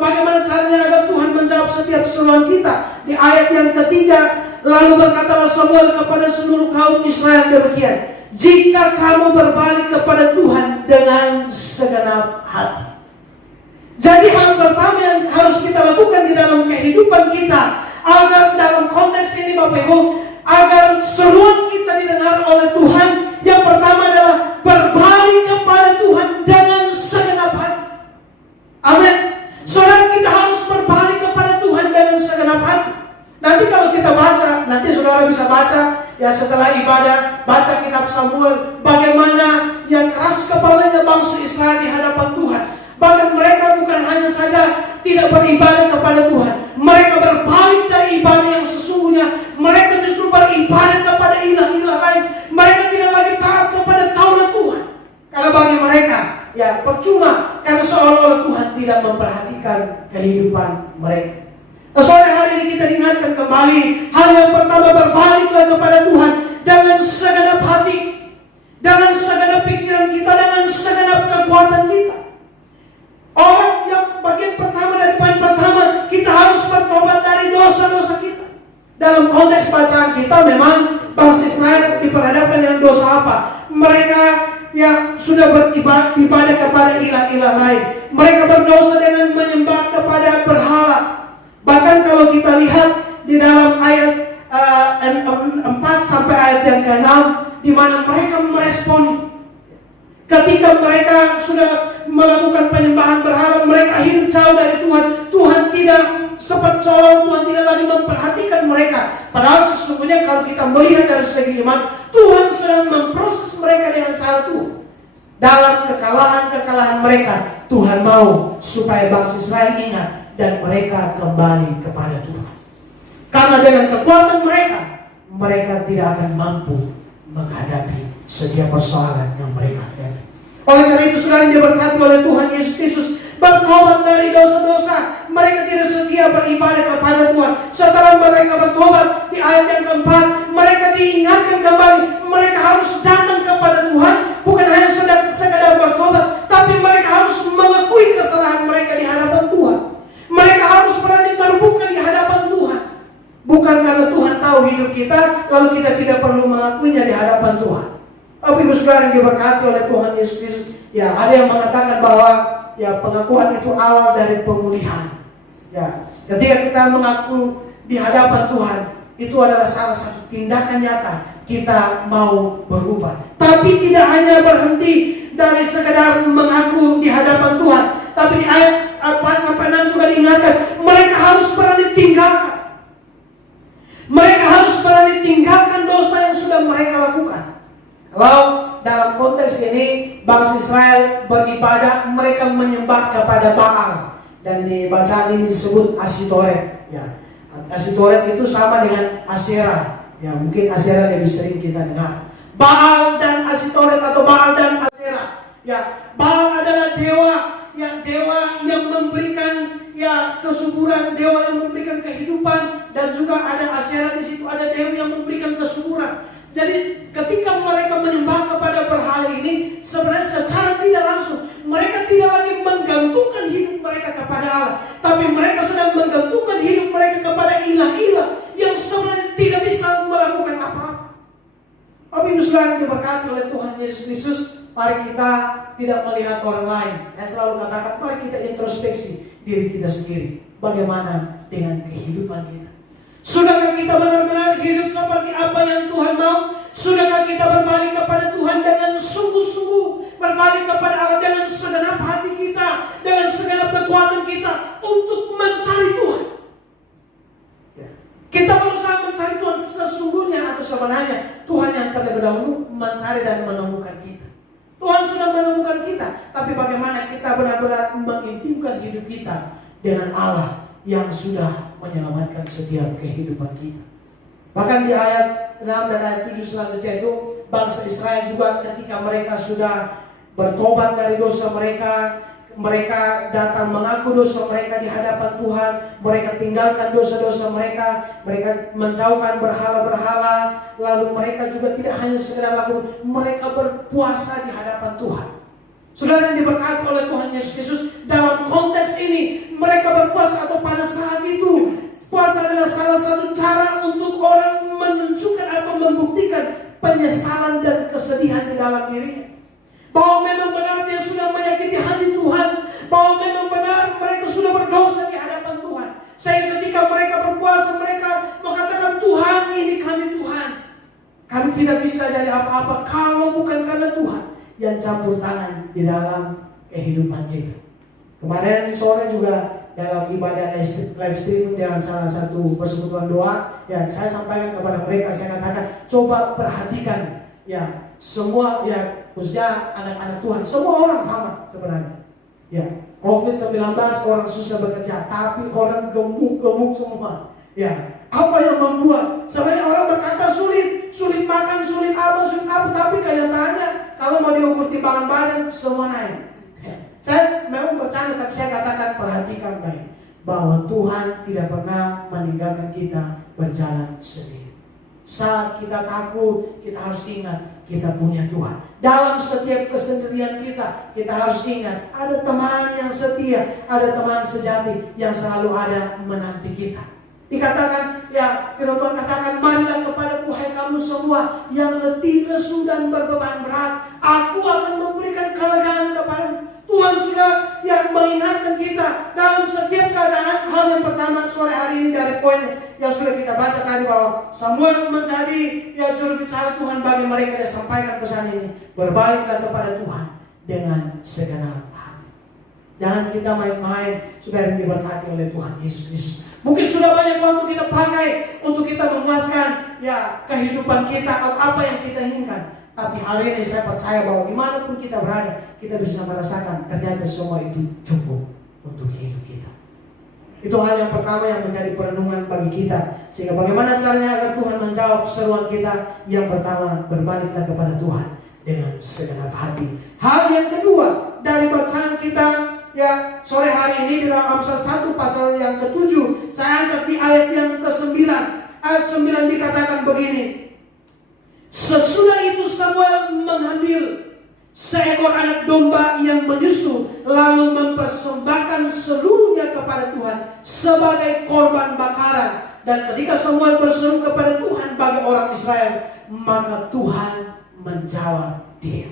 bagaimana caranya agar Tuhan menjawab setiap seruan kita. Di ayat yang ketiga, lalu berkatalah Samuel kepada seluruh kaum Israel demikian, jika kamu berbalik kepada Tuhan dengan segenap hati. Jadi hal pertama yang harus kita lakukan di dalam kehidupan kita, agar dalam konteks ini Bapak Ibu, agar seruan kita didengar oleh Tuhan, yang pertama adalah berbalik kepada Tuhan dengan segenap hati. Amin. Saudara, kita harus berbalik kepada Tuhan dengan segenap hati. Nanti kalau kita baca, nanti saudara bisa baca ya setelah ibadah, baca kitab Samuel, bagaimana yang keras kepalanya bangsa Israel di hadapan Tuhan. Bahkan mereka bukan hanya saja tidak beribadah kepada Tuhan, mereka berbalik dari ibadah yang sesungguhnya. Mereka justru beribadah kepada ilah-ilah lain. Mereka tidak lagi taat kepada Taurat Tuhan. Karena bagi mereka ya percuma, karena seolah-olah Tuhan tidak memperhatikan kehidupan mereka. Nah, sore hari ini kita diingatkan kembali, hal yang pertama, berbaliklah kepada Tuhan dengan segenap hati, dengan segenap pikiran kita, dengan segenap kekuatan kita. Orang yang bagian pertama dari poin pertama, kita harus bertobat dari dosa-dosa kita. Dalam konteks bacaan kita memang bangsa Israel diperhadapkan dengan dosa apa? Mereka yang sudah beribadah kepada ilah-ilah lain. Mereka berdosa dengan menyembah kepada berhala. Bahkan kalau kita lihat di dalam ayat 4 sampai ayat yang ke-6, di mana mereka meresponi. Ketika mereka sudah melakukan penyembahan berhala, mereka hidup jauh dari Tuhan. Tuhan tidak sepercolong, Tuhan tidak lagi memperhatikan mereka. Padahal sesungguhnya kalau kita melihat dari segi iman, Tuhan sedang memproses mereka dengan cara Tuhan. Dalam kekalahan-kekalahan mereka, Tuhan mau supaya bangsa Israel ingat dan mereka kembali kepada Tuhan. Karena dengan kekuatan mereka, mereka tidak akan mampu menghadapi setiap persoalan yang mereka hadapi. Oleh karena itu, saudara yang diberkati oleh Tuhan Yesus Kristus, bertobat dari dosa-dosa. Mereka tidak setia beribadah kepada Tuhan. Setelah mereka bertobat, di ayat yang keempat, mereka diingatkan kembali. Mereka harus datang kepada Tuhan, bukan hanya sekadar bertobat, tapi mereka harus mengakui kesalahan mereka di hadapan Tuhan. Mereka harus berani terbuka di hadapan Tuhan. Bukan karena Tuhan tahu hidup kita, lalu kita tidak perlu mengakuinya di hadapan Tuhan. Tapi ibu saudara yang diberkati oleh Tuhan Yesus Kristus, ya ada yang mengatakan bahwa ya pengakuan itu awal dari pemulihan. Ya, ketika kita mengaku di hadapan Tuhan, itu adalah salah satu tindakan nyata kita mau berubah. Tapi tidak hanya berhenti dari sekedar mengaku di hadapan Tuhan, tapi di ayat 4-6 juga diingatkan, mereka harus berani tinggalkan. Mereka harus berani tinggalkan dosa yang sudah mereka lakukan. Kalau dalam konteks ini bangsa Israel beribadah, mereka menyembah kepada Baal, dan di bacaan ini disebut Asitoret. Ya, Asitoret itu sama dengan Asyera. Ya, mungkin Asyera lebih sering kita dengar. Baal dan Asitoret atau Baal dan Asyera. Ya, Baal adalah dewa, ya dewa yang memberikan ya kesuburan, dewa yang memberikan kehidupan, dan juga ada Asyera di situ, ada dewa yang memberikan kesuburan. Jadi ketika mereka menyembah kepada berhala ini, sebenarnya secara tidak langsung mereka tidak lagi menggantungkan hidup mereka kepada Allah, tapi mereka sedang menggantungkan hidup mereka kepada ilah-ilah yang sebenarnya tidak bisa melakukan apa-apa. Tapi saudara yang diberkati oleh Tuhan Yesus Kristus, mari kita tidak melihat orang lain. Saya selalu katakan, mari kita introspeksi diri kita sendiri. Bagaimana dengan kehidupan kita? Sudahkah kita benar-benar hidup seperti apa yang Tuhan mau? Sudahkah kita berbalik kepada Tuhan dengan sungguh-sungguh, berbalik kepada Allah dengan segenap hati kita, dengan segenap kekuatan kita untuk mencari Tuhan? Kita berusaha mencari Tuhan sesungguhnya atau sebenarnya Tuhan yang terlebih dahulu mencari dan menemukan kita. Tuhan sudah menemukan kita, tapi bagaimana kita benar-benar mengintimkan hidup kita dengan Allah yang sudah menyelamatkan setiap kehidupan kita. Bahkan di ayat 6 dan ayat 7 selanjutnya itu, bangsa Israel juga ketika mereka sudah bertobat dari dosa mereka, mereka datang mengaku dosa mereka di hadapan Tuhan, mereka tinggalkan dosa-dosa mereka, mereka menjauhkan berhala-berhala, lalu mereka juga tidak hanya sekedar lakukan, mereka berpuasa di hadapan Tuhan. Saudara yang diberkati oleh Tuhan Yesus Kristus, dalam konteks ini mereka berpuasa, atau pada saat itu puasa adalah salah satu cara untuk orang menunjukkan atau membuktikan penyesalan dan kesedihan di dalam dirinya, bahwa memang benar dia sudah menyakiti hati Tuhan, bahwa memang benar mereka sudah berdosa di hadapan Tuhan. Sehingga ketika mereka berpuasa, mereka mengatakan, Tuhan, ini kami Tuhan, kami tidak bisa jadi apa-apa kalau bukan karena Tuhan yang campur tangan di dalam kehidupan kita. Kemarin sore juga dalam ibadah live streaming dengan salah satu persekutuan doa, ya saya sampaikan kepada mereka, saya katakan, coba perhatikan ya semua, ya khususnya anak-anak Tuhan, semua orang sama sebenarnya. Ya, COVID-19 orang susah bekerja, tapi orang gemuk semua. Ya, apa yang membuat sebenarnya orang berkata sulit makan, sulit apa, tapi kenyataannya kalau mau diukur timbangan badan semua naik. Ya, saya memang bercanda, tapi saya katakan perhatikan baik bahwa Tuhan tidak pernah meninggalkan kita berjalan sendiri. Saat kita takut, kita harus ingat kita punya Tuhan. Dalam setiap kesendirian kita, kita harus ingat ada teman yang setia, ada teman sejati yang selalu ada menanti kita. Dikatakan, ya firman Tuhan katakan, marilah kepadaku hai kamu semua yang letih, lesu dan berbeban berat, aku akan memberikan kelegaan kepadamu. Tuhan sudah yang mengingatkan kita dalam setiap keadaan. Hal yang pertama sore hari ini dari poin yang sudah kita baca tadi, bahwa Samuel menjadi ya juru bicara Tuhan bagi mereka, dia sampaikan pesan ini, berbaliklah kepada Tuhan dengan segenap hati. Jangan kita main-main, saudara yang diberkati oleh Tuhan Yesus Kristus. Mungkin sudah banyak waktu kita pakai untuk kita memuaskan ya kehidupan kita atau apa yang kita inginkan. Tapi hari ini saya percaya bahwa dimanapun kita berada, kita bisa merasakan ternyata semua itu cukup untuk hidup kita. Itu hal yang pertama yang menjadi perenungan bagi kita. Sehingga bagaimana caranya agar Tuhan menjawab seruan kita? Yang pertama, berbaliklah kepada Tuhan dengan segenap hati. Hal yang kedua dari bacaan kita ya sore hari ini dalam Amsal 1 pasal yang ke-7, saya angkat di ayat yang ke-9. Ayat 9 dikatakan begini. Sesudah itu Samuel mengambil seekor anak domba yang menyusu, lalu mempersembahkan seluruhnya kepada Tuhan sebagai korban bakaran. Dan ketika Samuel berseru kepada Tuhan bagi orang Israel, maka Tuhan menjawab dia.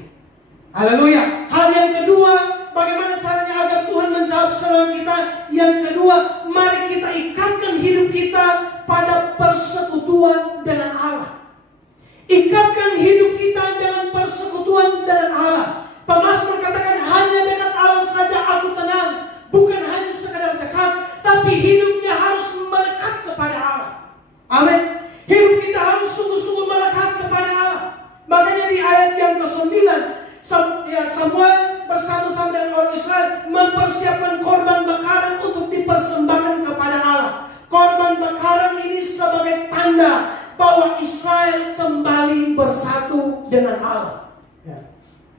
Haleluya. Hal yang kedua, bagaimana caranya agar Tuhan menjawab seruan kita? Yang kedua, mari kita ikatkan hidup kita pada persekutuan dengan Allah. Ikatkan hidup kita dengan persekutuan dengan Allah. Pemazmur katakan, hanya dekat Allah saja aku tenang. Bukan hanya sekadar dekat, tapi hidupnya harus melekat kepada Allah. Amin. Hidup kita harus sungguh-sungguh melekat kepada Allah. Makanya di ayat yang ke-9, Samuel bersama-sama dengan orang Israel mempersiapkan korban bakaran untuk dipersembahkan kepada Allah. Korban bakaran ini sebagai tanda bahwa Israel kembali bersatu dengan Allah. Ya.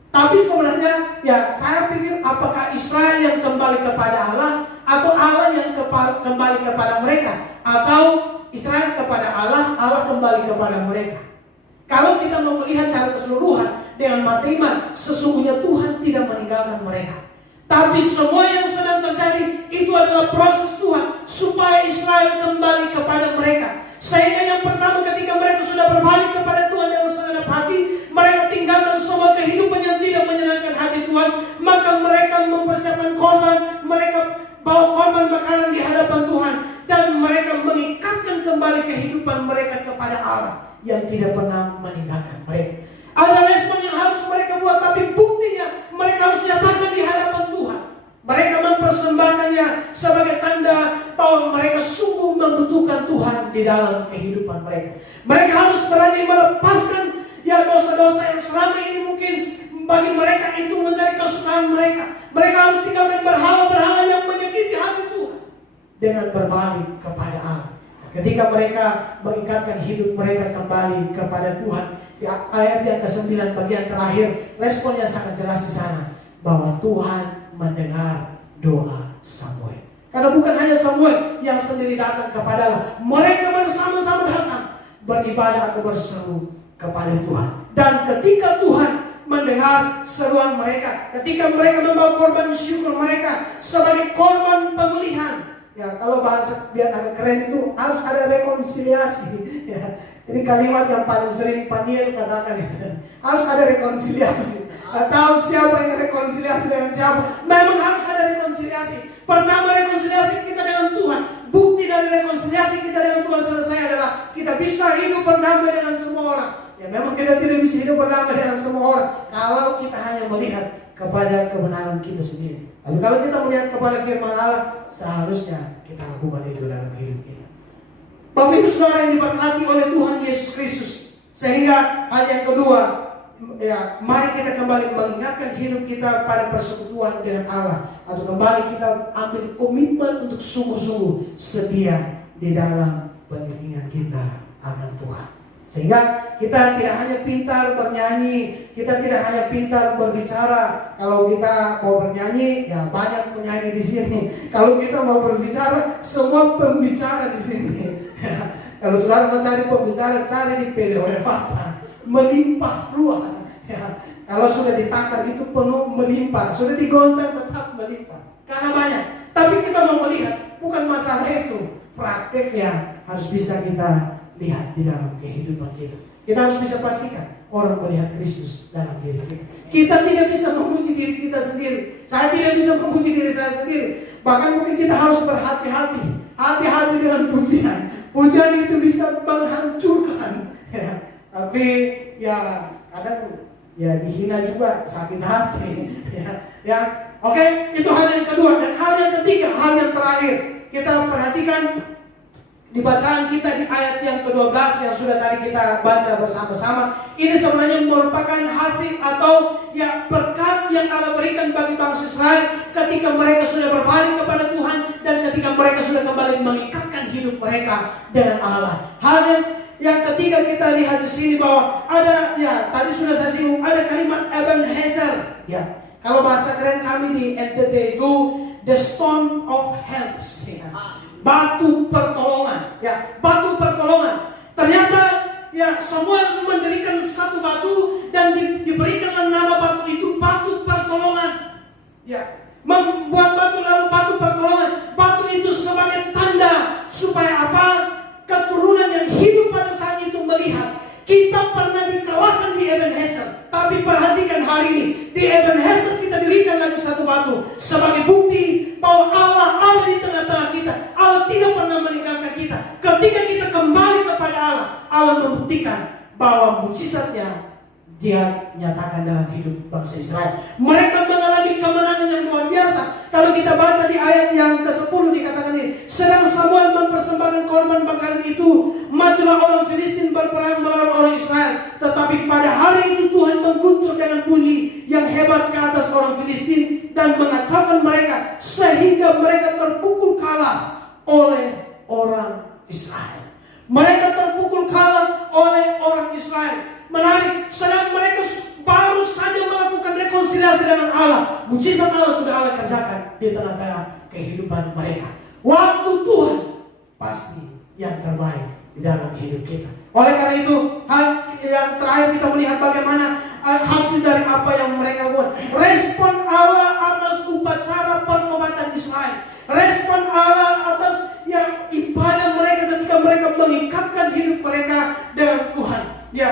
Tapi sebenarnya, ya saya pikir apakah Israel yang kembali kepada Allah atau Allah yang kembali kepada mereka, atau Israel kepada Allah, Allah kembali kepada mereka. Kalau kita mau melihat secara keseluruhan dengan mata iman, sesungguhnya Tuhan tidak meninggalkan mereka. Tapi semua yang sedang terjadi itu adalah proses Tuhan supaya Israel kembali kepada mereka. Sehingga yang pertama, ketika mereka sudah berbalik kepada Tuhan dengan segenap hati, mereka tinggalkan semua kehidupan yang tidak menyenangkan hati Tuhan, maka mereka mempersiapkan korban, mereka bawa korban bakaran di hadapan Tuhan, dan mereka mengikatkan kembali kehidupan mereka kepada Allah yang tidak pernah meninggalkan mereka. Ada respon yang harus mereka buat, tapi buktinya mereka harus nyatakan di hadapan Tuhan. Mereka mempersembahkannya sebagai tanda bahwa mereka sungguh membutuhkan Tuhan di dalam kehidupan mereka. Mereka harus berani melepaskan ya dosa-dosa yang selama ini mungkin bagi mereka itu menjadi kesukaan mereka. Mereka harus tinggalkan berhala-berhala yang menyakiti hati Tuhan dengan berbalik kepada Allah. Ketika mereka mengikatkan hidup mereka kembali kepada Tuhan, di ayat yang ke-9 bagian terakhir, responnya sangat jelas di sana, bahwa Tuhan mendengar doa Samuel. Karena bukan hanya Samuel yang sendiri datang kepada Allah, mereka bersama-sama datang beribadah atau berseru kepada Tuhan. Dan ketika Tuhan mendengar seruan mereka, ketika mereka membawa korban syukur mereka sebagai korban pemulihan, ya kalau bahasa biar agak keren itu harus ada rekonsiliasi. Ya. Ini kalimat yang paling sering Paniel katakan ya. Harus ada rekonsiliasi. Tahu siapa yang rekonsiliasi dengan siapa? Memang harus ada rekonsiliasi. Pertama, rekonsiliasi kita dengan Tuhan. Bukti dari rekonsiliasi kita dengan Tuhan selesai adalah kita bisa hidup berdamai dengan semua orang. Ya memang kita tidak bisa hidup berdamai dengan semua orang kalau kita hanya melihat kepada kebenaran kita sendiri. Lalu kalau kita melihat kepada firman Allah, seharusnya kita lakukan itu dalam hidup kita. Bapak Ibu Saudara yang diberkati oleh Tuhan Yesus Kristus. Sehingga hal yang kedua, ya, mari kita kembali mengingatkan hidup kita pada persekutuan dengan Allah, atau kembali kita ambil komitmen untuk sungguh-sungguh setia di dalam pengiringan kita akan Tuhan. Sehingga kita tidak hanya pintar bernyanyi, kita tidak hanya pintar berbicara. Kalau kita mau bernyanyi, ya banyak penyanyi di sini. Kalau kita mau berbicara, semua pembicara di sini. Kalau saudara mau cari pembicara, cari di PDW Fakta. Melimpah ruah. Ya, kalau sudah ditakar itu penuh melimpah, sudah digoncang tetap melimpah karena banyak. Tapi kita mau melihat bukan masalah itu, prakteknya harus bisa kita lihat di dalam kehidupan kita. Kita harus bisa pastikan orang melihat Kristus dalam diri kita. Kita tidak bisa memuji diri kita sendiri. Saya tidak bisa memuji diri saya sendiri. Bahkan mungkin kita harus berhati-hati, hati-hati dengan pujian. Pujian itu bisa menghancurkan. Ya. Tapi ya kadang ya dihina juga sakit hati. Ya, oke, itu hal yang kedua. Dan hal yang ketiga, hal yang terakhir, kita perhatikan di bacaan kita di ayat yang ke-12 yang sudah tadi kita baca bersama-sama, ini sebenarnya merupakan hasil atau ya berkat yang Allah berikan bagi bangsa Israel ketika mereka sudah berbalik kepada Tuhan dan ketika mereka sudah kembali mengikatkan hidup mereka dengan Allah. Hal yang ketiga kita lihat di sini bahwa ada, ya tadi sudah saya singgung, ada kalimat Ebenezer. Ya, kalau bahasa keren kami di NTT itu the stone of helps. Ya. Batu pertolongan, ya, batu pertolongan. Ternyata ya Samuel mendirikan satu batu dan diberikan nama batu itu batu pertolongan. Ya, membuat batu lalu batu pertolongan. Batu itu sebagai tanda supaya apa? Keturunan yang hidup pada saat itu melihat kita pernah dikalahkan di Ebenezer. Tapi perhatikan hal ini, di Ebenezer kita dirikan lagi satu batu sebagai bukti bahwa Allah ada di tengah-tengah kita. Allah tidak pernah meninggalkan kita. Ketika kita kembali kepada Allah, Allah membuktikan bahwa mukjizatnya Dia nyatakan dalam hidup bangsa Israel. Mereka mengalami kemenangan yang luar biasa. Kalau kita baca di ayat yang ke-10 dikatakan ini, sedang Samuel mempersembahkan korban bakaran itu, majulah orang Filistin berperang melawan orang Israel. Tetapi pada hari itu Tuhan mengguntur dengan bunyi yang hebat ke atas orang Filistin dan mengacaukan mereka sehingga mereka terpukul kalah oleh orang Israel. Mereka terpukul kalah oleh orang Israel. Menarik, sedang mereka baru saja melakukan rekonsiliasi dengan Allah. Mujizat Allah sudah Allah kerjakan di tengah-tengah kehidupan mereka. Waktu Tuhan pasti yang terbaik di dalam hidup kita. Oleh karena itu, hal yang terakhir kita melihat bagaimana hasil dari apa yang mereka lakukan. Respon Allah atas upacara pertobatan Israel. Respon Allah atas yang ibadah mereka ketika mereka mengikatkan hidup mereka dengan Tuhan. Ya,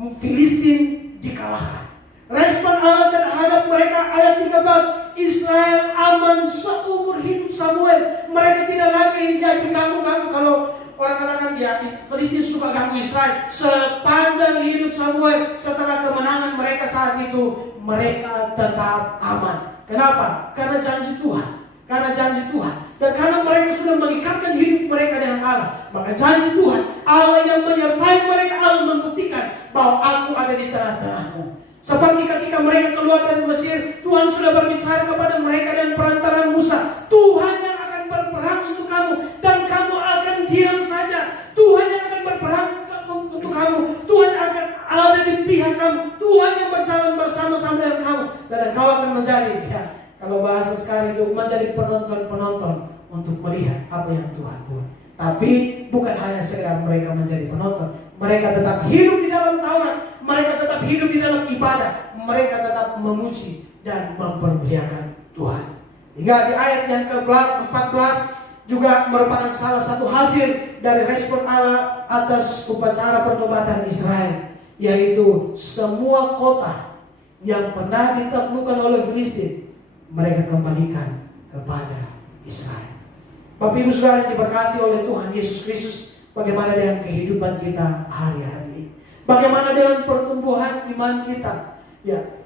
Filistin dikalahkan. Respon Allah terhadap mereka ayat 13, Israel aman seumur hidup Samuel. Mereka tidak lagi diganggu-ganggu. Kalau orang katakan ya Filistin suka ganggu Israel. Sepanjang hidup Samuel, setelah kemenangan mereka saat itu, mereka tetap aman. Kenapa? Karena janji Tuhan. Karena janji Tuhan. Dan karena mereka sudah mengikatkan hidup mereka dengan Allah, maka janji Tuhan, Allah yang menyertai mereka, Allah membuktikan bahwa aku ada di tengah-tengahmu. Seperti ketika mereka keluar dari Mesir, Tuhan sudah berbicara kepada mereka dengan perantara Musa, Tuhan yang akan berperang untuk kamu dan kamu akan diam saja. Tuhan yang akan berperang untuk kamu, Tuhan akan ada di pihak kamu, Tuhan yang berjalan bersama-sama dengan kamu, dan kau akan menjadi, ya, kalau bahasa sekarang itu menjadi penonton-penonton untuk melihat apa yang Tuhan buat. Tapi bukan hanya sekedar mereka menjadi penonton, mereka tetap hidup di dalam Taurat, mereka tetap hidup di dalam ibadah, mereka tetap memuji dan mempermuliakan Tuhan. Hingga di ayat yang ke-14 juga merupakan salah satu hasil dari respon Allah atas upacara pertobatan Israel, yaitu semua kota yang pernah ditaklukkan oleh Filistin mereka kembalikan kepada Israel. Bapak Ibu Saudara yang diberkati oleh Tuhan Yesus Kristus, bagaimana dengan kehidupan kita hari-hari ini? Bagaimana dengan pertumbuhan iman kita? Ya,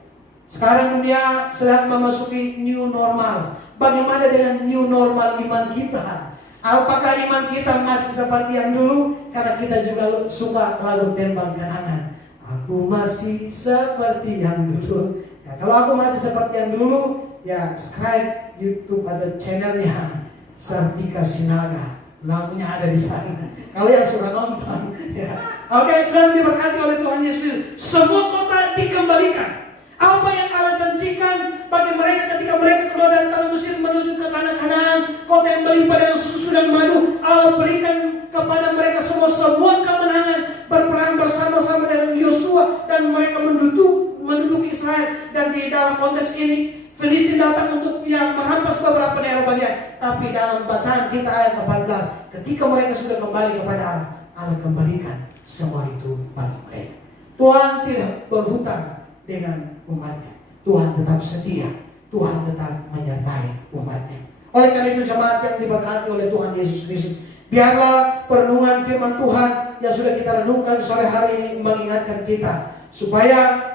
sekarang dunia sedang memasuki new normal. Bagaimana dengan new normal iman kita? Apakah iman kita masih seperti yang dulu? Karena kita juga suka lagu tembang kenangan. Aku masih seperti yang dulu. Ya, kalau aku masih seperti yang dulu, ya subscribe YouTube atau channelnya Sartika Sinaga, lagunya ada di sana. Kalau yang suka nonton, ya. Oke, sudah diberkati oleh Tuhan Yesus. Semua kota dikembalikan. Apa yang Allah janjikan bagi mereka ketika mereka keluar dari tanah Mesir menuju ke tanah Kanaan, kota yang melimpah dengan susu dan madu, Allah berikan kepada mereka semua kemenangan, berperang bersama-sama dengan Yosua dan mereka menduduki Israel. Dan di dalam konteks ini Filistin datang untuk yang merampas beberapa daerah bagian. Tapi dalam bacaan kita ayat 14, ketika mereka sudah kembali kepada Allah, Allah kembalikan semua itu bagi mereka. Tuhan tidak berhutang dengan umatnya. Tuhan tetap setia. Tuhan tetap menyertai umatnya. Oleh karena itu jemaat yang diberkati oleh Tuhan Yesus Kristus, biarlah perenungan firman Tuhan yang sudah kita renungkan sore hari ini mengingatkan kita supaya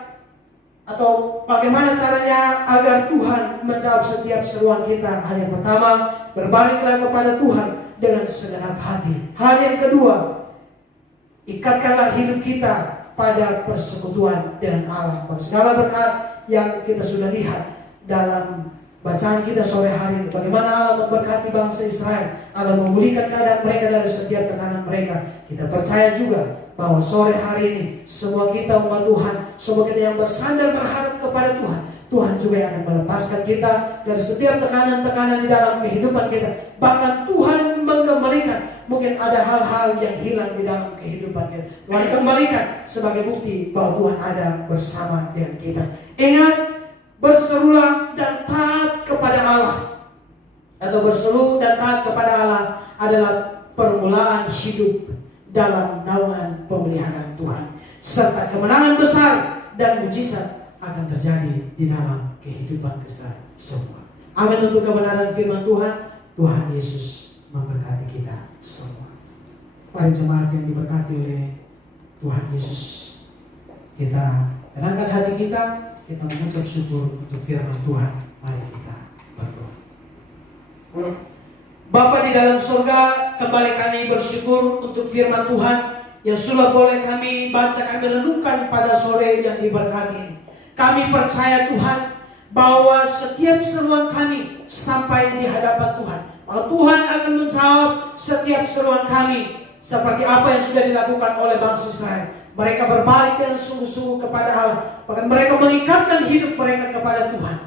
atau bagaimana caranya agar Tuhan menjawab setiap seruan kita. Hal yang pertama, berbaliklah kepada Tuhan dengan segenap hati. Hal yang kedua, ikatkanlah hidup kita pada persekutuan dengan Allah. Segala berkat yang kita sudah lihat dalam bacaan kita sore hari ini, bagaimana Allah memberkati bangsa Israel, Allah memulihkan keadaan mereka dari setiap tekanan mereka. Kita percaya juga bahwa sore hari ini semua kita umat Tuhan, semua kita yang bersandar berharap kepada Tuhan, Tuhan juga yang akan melepaskan kita dari setiap tekanan-tekanan di dalam kehidupan kita. Bahkan Tuhan mengembalikan, mungkin ada hal-hal yang hilang di dalam kehidupan kita, Tuhan kembalikan sebagai bukti bahwa Tuhan ada bersama dengan kita. Ingat, berserulah dan taat kepada Allah, atau berseru dan taat kepada Allah adalah permulaan hidup dalam naungan pemeliharaan Tuhan, serta kemenangan besar dan mujizat akan terjadi di dalam kehidupan kita semua. Amin. Untuk kebenaran firman Tuhan, Tuhan Yesus memberkati kita semua. Para jemaat yang diberkati oleh Tuhan Yesus, kita tenangkan hati kita mengucap syukur untuk firman Tuhan. Mari kita berdoa. Bapa di dalam surga, kembali kami bersyukur untuk firman Tuhan yang sudah boleh kami baca, kami renungkan pada sore yang diberkati ini. Kami percaya Tuhan bahwa setiap seruan kami sampai di hadapan Tuhan, bahwa Tuhan akan menjawab setiap seruan kami seperti apa yang sudah dilakukan oleh bangsa Israel. Mereka berbalik dengan sungguh-sungguh kepada Allah, bahkan mereka mengikatkan hidup mereka kepada Tuhan,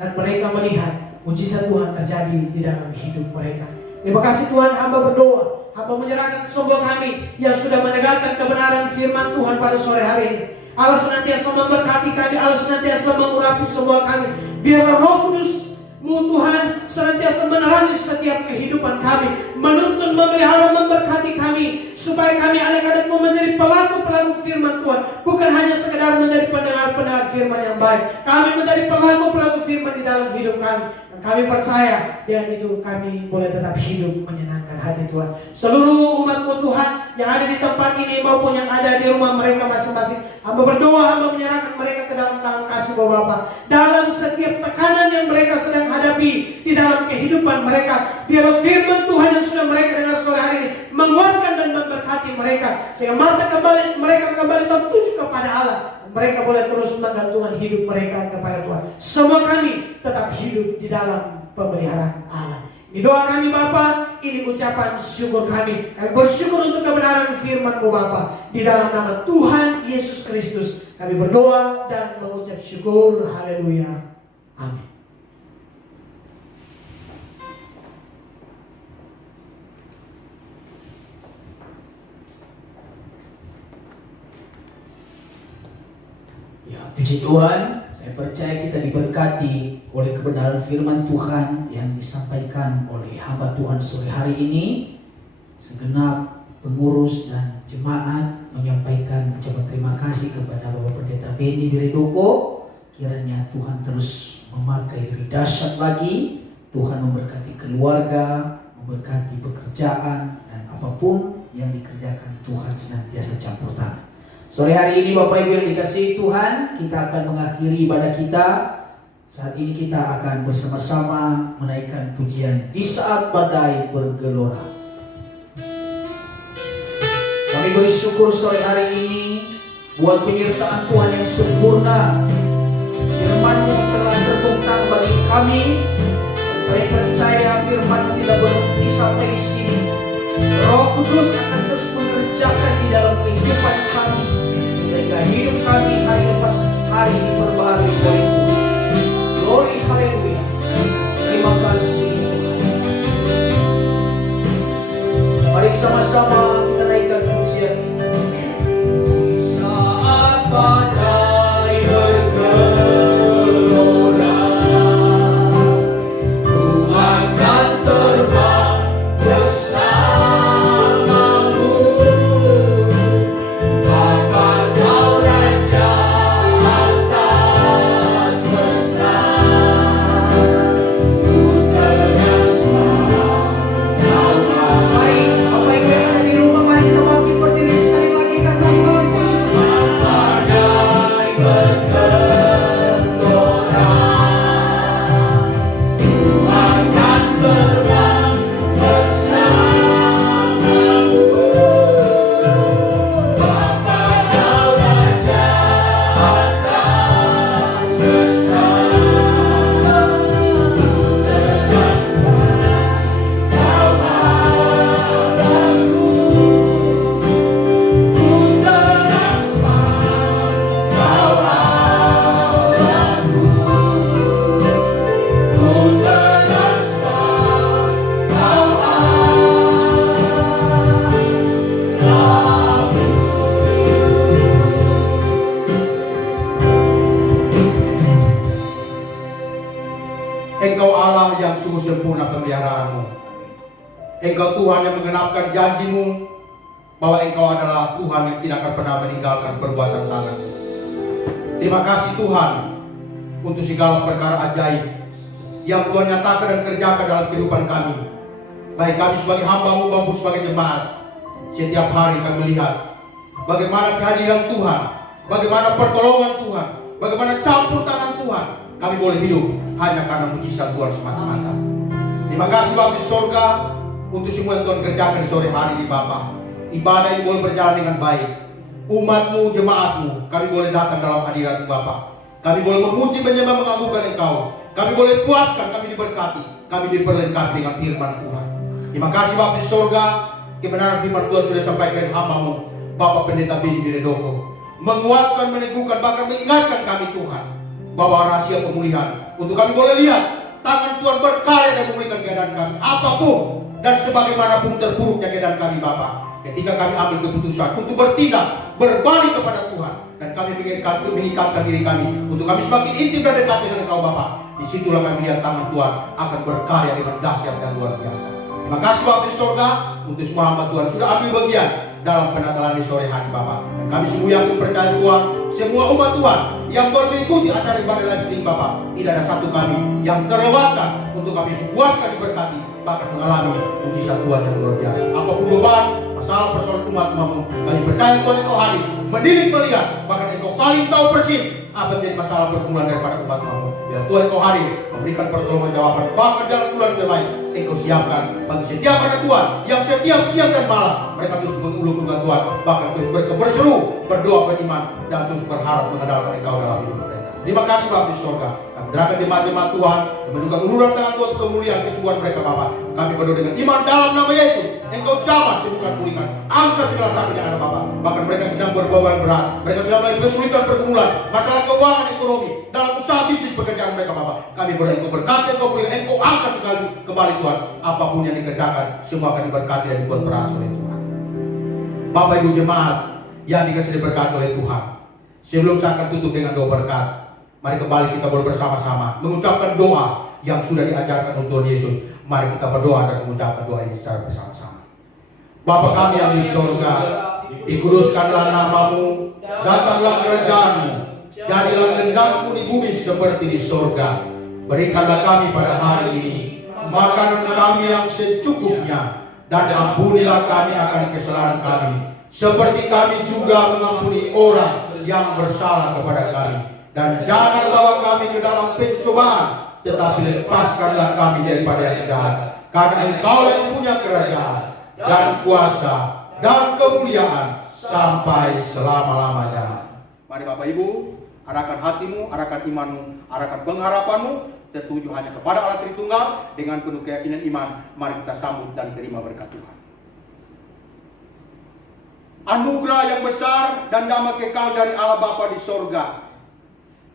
dan mereka melihat mujizat Tuhan terjadi di dalam hidup mereka. Terima kasih Tuhan, hamba berdoa, hamba menyerahkan semua kami yang sudah mendengarkan kebenaran firman Tuhan pada sore hari ini. Allah senantiasa memberkati kami, Allah senantiasa mengurapi semua kami. Biarlah Roh Kudus-Mu Tuhan senantiasa menerangi setiap kehidupan kami, menuntun, memelihara, memberkati kami, supaya kami anak-anak-Mu menjadi pelaku-pelaku firman Tuhan, bukan hanya sekedar menjadi pendengar-pendengar firman yang baik. Kami menjadi pelaku-pelaku firman di dalam hidup kami. Dan kami percaya dengan itu kami boleh tetap hidup menyenangkan hati Tuhan. Seluruh umat-Mu Tuhan yang ada di tempat ini maupun yang ada di rumah mereka masing-masing, hamba berdoa, hamba menyerahkan mereka ke dalam tangan kasih Bapa. Dalam setiap tekanan yang mereka sedang hadapi di dalam kehidupan mereka, biarlah firman Tuhan yang sudah mereka dengar sore hari ini menguatkan dan memberkati mereka, sehingga mereka kembali tertuju kepada Allah. Mereka boleh terus menggantungkan hidup mereka kepada Tuhan. Semua kami tetap hidup di dalam pemeliharaan Allah. Di doa kami Bapa, ini ucapan syukur kami. Kami bersyukur untuk kebenaran firman-Mu Bapa. Di dalam nama Tuhan Yesus Kristus kami berdoa dan mengucap syukur. Haleluya. Amin. Ya, puji Tuhan, saya percaya kita diberkati oleh kebenaran firman Tuhan yang disampaikan oleh hamba Tuhan sore hari ini. Segenap pengurus dan jemaat menyampaikan ucapan terima kasih kepada Bapak Pendeta Beni Wiridoko. Kiranya Tuhan terus memakai lebih dahsyat lagi. Tuhan memberkati keluarga, memberkati pekerjaan, dan apapun yang dikerjakan Tuhan senantiasa campur tangan. Sore hari ini Bapak Ibu yang dikasihi Tuhan, kita akan mengakhiri ibadah kita. Saat ini kita akan bersama-sama menaikkan pujian Di Saat Badai Bergelora. Kami bersyukur sore hari ini buat penyertaan Tuhan yang sempurna. Firman-Mu telah terbentang bagi kami. Kami percaya Firman-Mu tidak berhenti sampai di sini. Roh Kudus akan terus mengerjakan di dalam kehidupan kami, sehingga hidup kami hari lepas hari diperbaharui oleh Tuhan. Glory, haleluya. Terima kasih Tuhan. Mari sama-sama kita naikkan pujian ini. Di saat badai bergelora, ku akan terbang bersamamu. sungguh sempurna pemeliharaan-Mu. Engkau Tuhan yang menggenapkan janji-Mu bahwa Engkau adalah Tuhan yang tidak akan pernah meninggalkan perbuatan tangan-Mu. Terima kasih Tuhan untuk segala perkara ajaib yang Tuhan nyatakan dan kerjakan dalam kehidupan kami. Baik kami sebagai hamba-Mu maupun sebagai jemaat. Setiap hari kami melihat bagaimana kehadiran Tuhan, bagaimana pertolongan Tuhan, bagaimana campur tangan Tuhan. Kami boleh hidup hanya karena mujizat Tuhan semata-mata. Terima kasih Bapa di sorga untuk semua yang Tuhan kerjakan di sore hari ini Bapa. Ibadah ini boleh berjalan dengan baik. Umat-Mu, jemaat-Mu, kami boleh datang dalam hadirat Bapa. Kami boleh memuji, menyembah, mengagungkan Engkau. Kami boleh puaskan, kami diberkati, kami diperlengkapi dengan firman Tuhan. Terima kasih Bapa di sorga, kebenaran firman Tuhan sudah sampaikan hamba-Mu, Bapak Pendeta Bini Biredoko, menguatkan, meneguhkan, bahkan mengingatkan kami Tuhan, bahwa rahasia pemulihan untuk kami boleh lihat tangan Tuhan berkarya dan memulihkan keadaan kami, apapun dan sebagaimanapun terpuruknya keadaan kami Bapa. Ketika kami ambil keputusan untuk bertindak, berbalik kepada Tuhan, dan kami mengikatkan diri kami untuk kami semakin intim dan dekat dengan Engkau Bapa, disitulah kami lihat tangan Tuhan akan berkarya dengan dahsyat dan luar biasa. Terima kasih Bapa di sorga untuk semua hamba Tuhan sudah ambil bagian dalam penatalan di sore hari Bapa. Dan kami semua yakin percaya Tuhan, semua umat Tuhan yang mengikuti acara ibadah live streaming Bapa, tidak ada satu kami yang terlewatkan untuk kami dipuaskan, diberkati, bahkan mengalami mujizat Tuhan yang luar biasa. Apapun beban, masalah persoalan umat-Mu, kami percaya Tuhan Engkau hadir, menilik melihat, bahkan Engkau paling tahu persis apa menjadi masalah pergumulan daripada umat-Mu. Bila Tuhan Engkau hadir, memberikan pertolongan jawaban, bahkan jalan keluar yang terbaik, Engkau siapkan bagi setiap anak Tuhan yang setiap siang dan malam mereka terus mengulung-ulungkan Tuhan, bahkan terus berseru, berdoa, beriman, dan terus berharap mengandalkan Engkau dalam hidup mereka. Terima kasih Bapa di sorga. Kami menyerahkan jemaat-jemaat Tuhan yang menunjukkan uluran tangan Tuhan untuk kemuliaan kesembuhan mereka Bapa. Kami berdoa dengan iman dalam nama Yesus. Engkau jamah sembuhkan, pulihkan, angkat segala sakit yang ada Bapa. Bahkan mereka yang sedang berbeban berat, mereka sedang mengalami kesulitan pergumulan, masalah keuangan, ekonomi, dalam usaha bisnis pekerjaan mereka Bapa. Kami berdoa Engkau berkati, Engkau pulihkan, Engkau angkat sekali kembali Tuhan. Apapun yang dikerjakan, semua akan diberkati dan dibuat berhasil oleh Tuhan. Bapak Ibu jemaat yang dikasih diberkati oleh Tuhan, sebelum saya akan tutup dengan doa berkat, mari kembali kita boleh bersama-sama mengucapkan doa yang sudah diajarkan untuk Tuhan Yesus. Mari kita berdoa dan mengucapkan doa ini secara bersama-sama. Bapa kami yang di surga, dikuduskanlah nama-Mu, datanglah kerajaan-Mu, jadilah kehendak-Mu di bumi seperti di surga. Berikanlah kami pada hari ini makanan kami yang secukupnya, dan ampunilah kami akan kesalahan kami, seperti kami juga mengampuni orang yang bersalah kepada kami. Dan jangan bawa kami ke dalam pencobaan, tetapi lepaskanlah kami daripada yang jahat. Karena Engkau yang punya kerajaan dan kuasa dan kemuliaan sampai selama-lamanya. Mari Bapak Ibu, arahkan hatimu, arahkan imanmu, arahkan pengharapanmu tertuju hanya kepada Allah Tritunggal dengan penuh keyakinan iman. Mari kita sambut dan terima berkat Tuhan. Anugerah yang besar dan damai kekal dari Allah Bapa di sorga,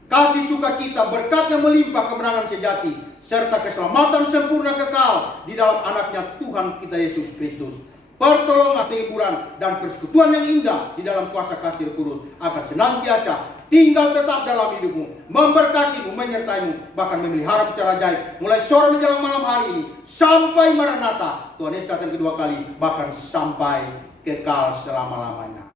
kasih sukacita, berkat yang melimpah, kemenangan sejati, serta keselamatan sempurna kekal di dalam anaknya Tuhan kita Yesus Kristus, pertolongan, penghiburan, dan persekutuan yang indah di dalam kuasa kasih Roh Kudus akan senantiasa tinggal tetap dalam hidupmu, memberkatimu, menyertaimu, bahkan memelihara secara ajaib mulai sore menjelang malam hari ini sampai Maranatha, Tuhan Yesus datang kedua kali, bahkan sampai kekal selama-lamanya.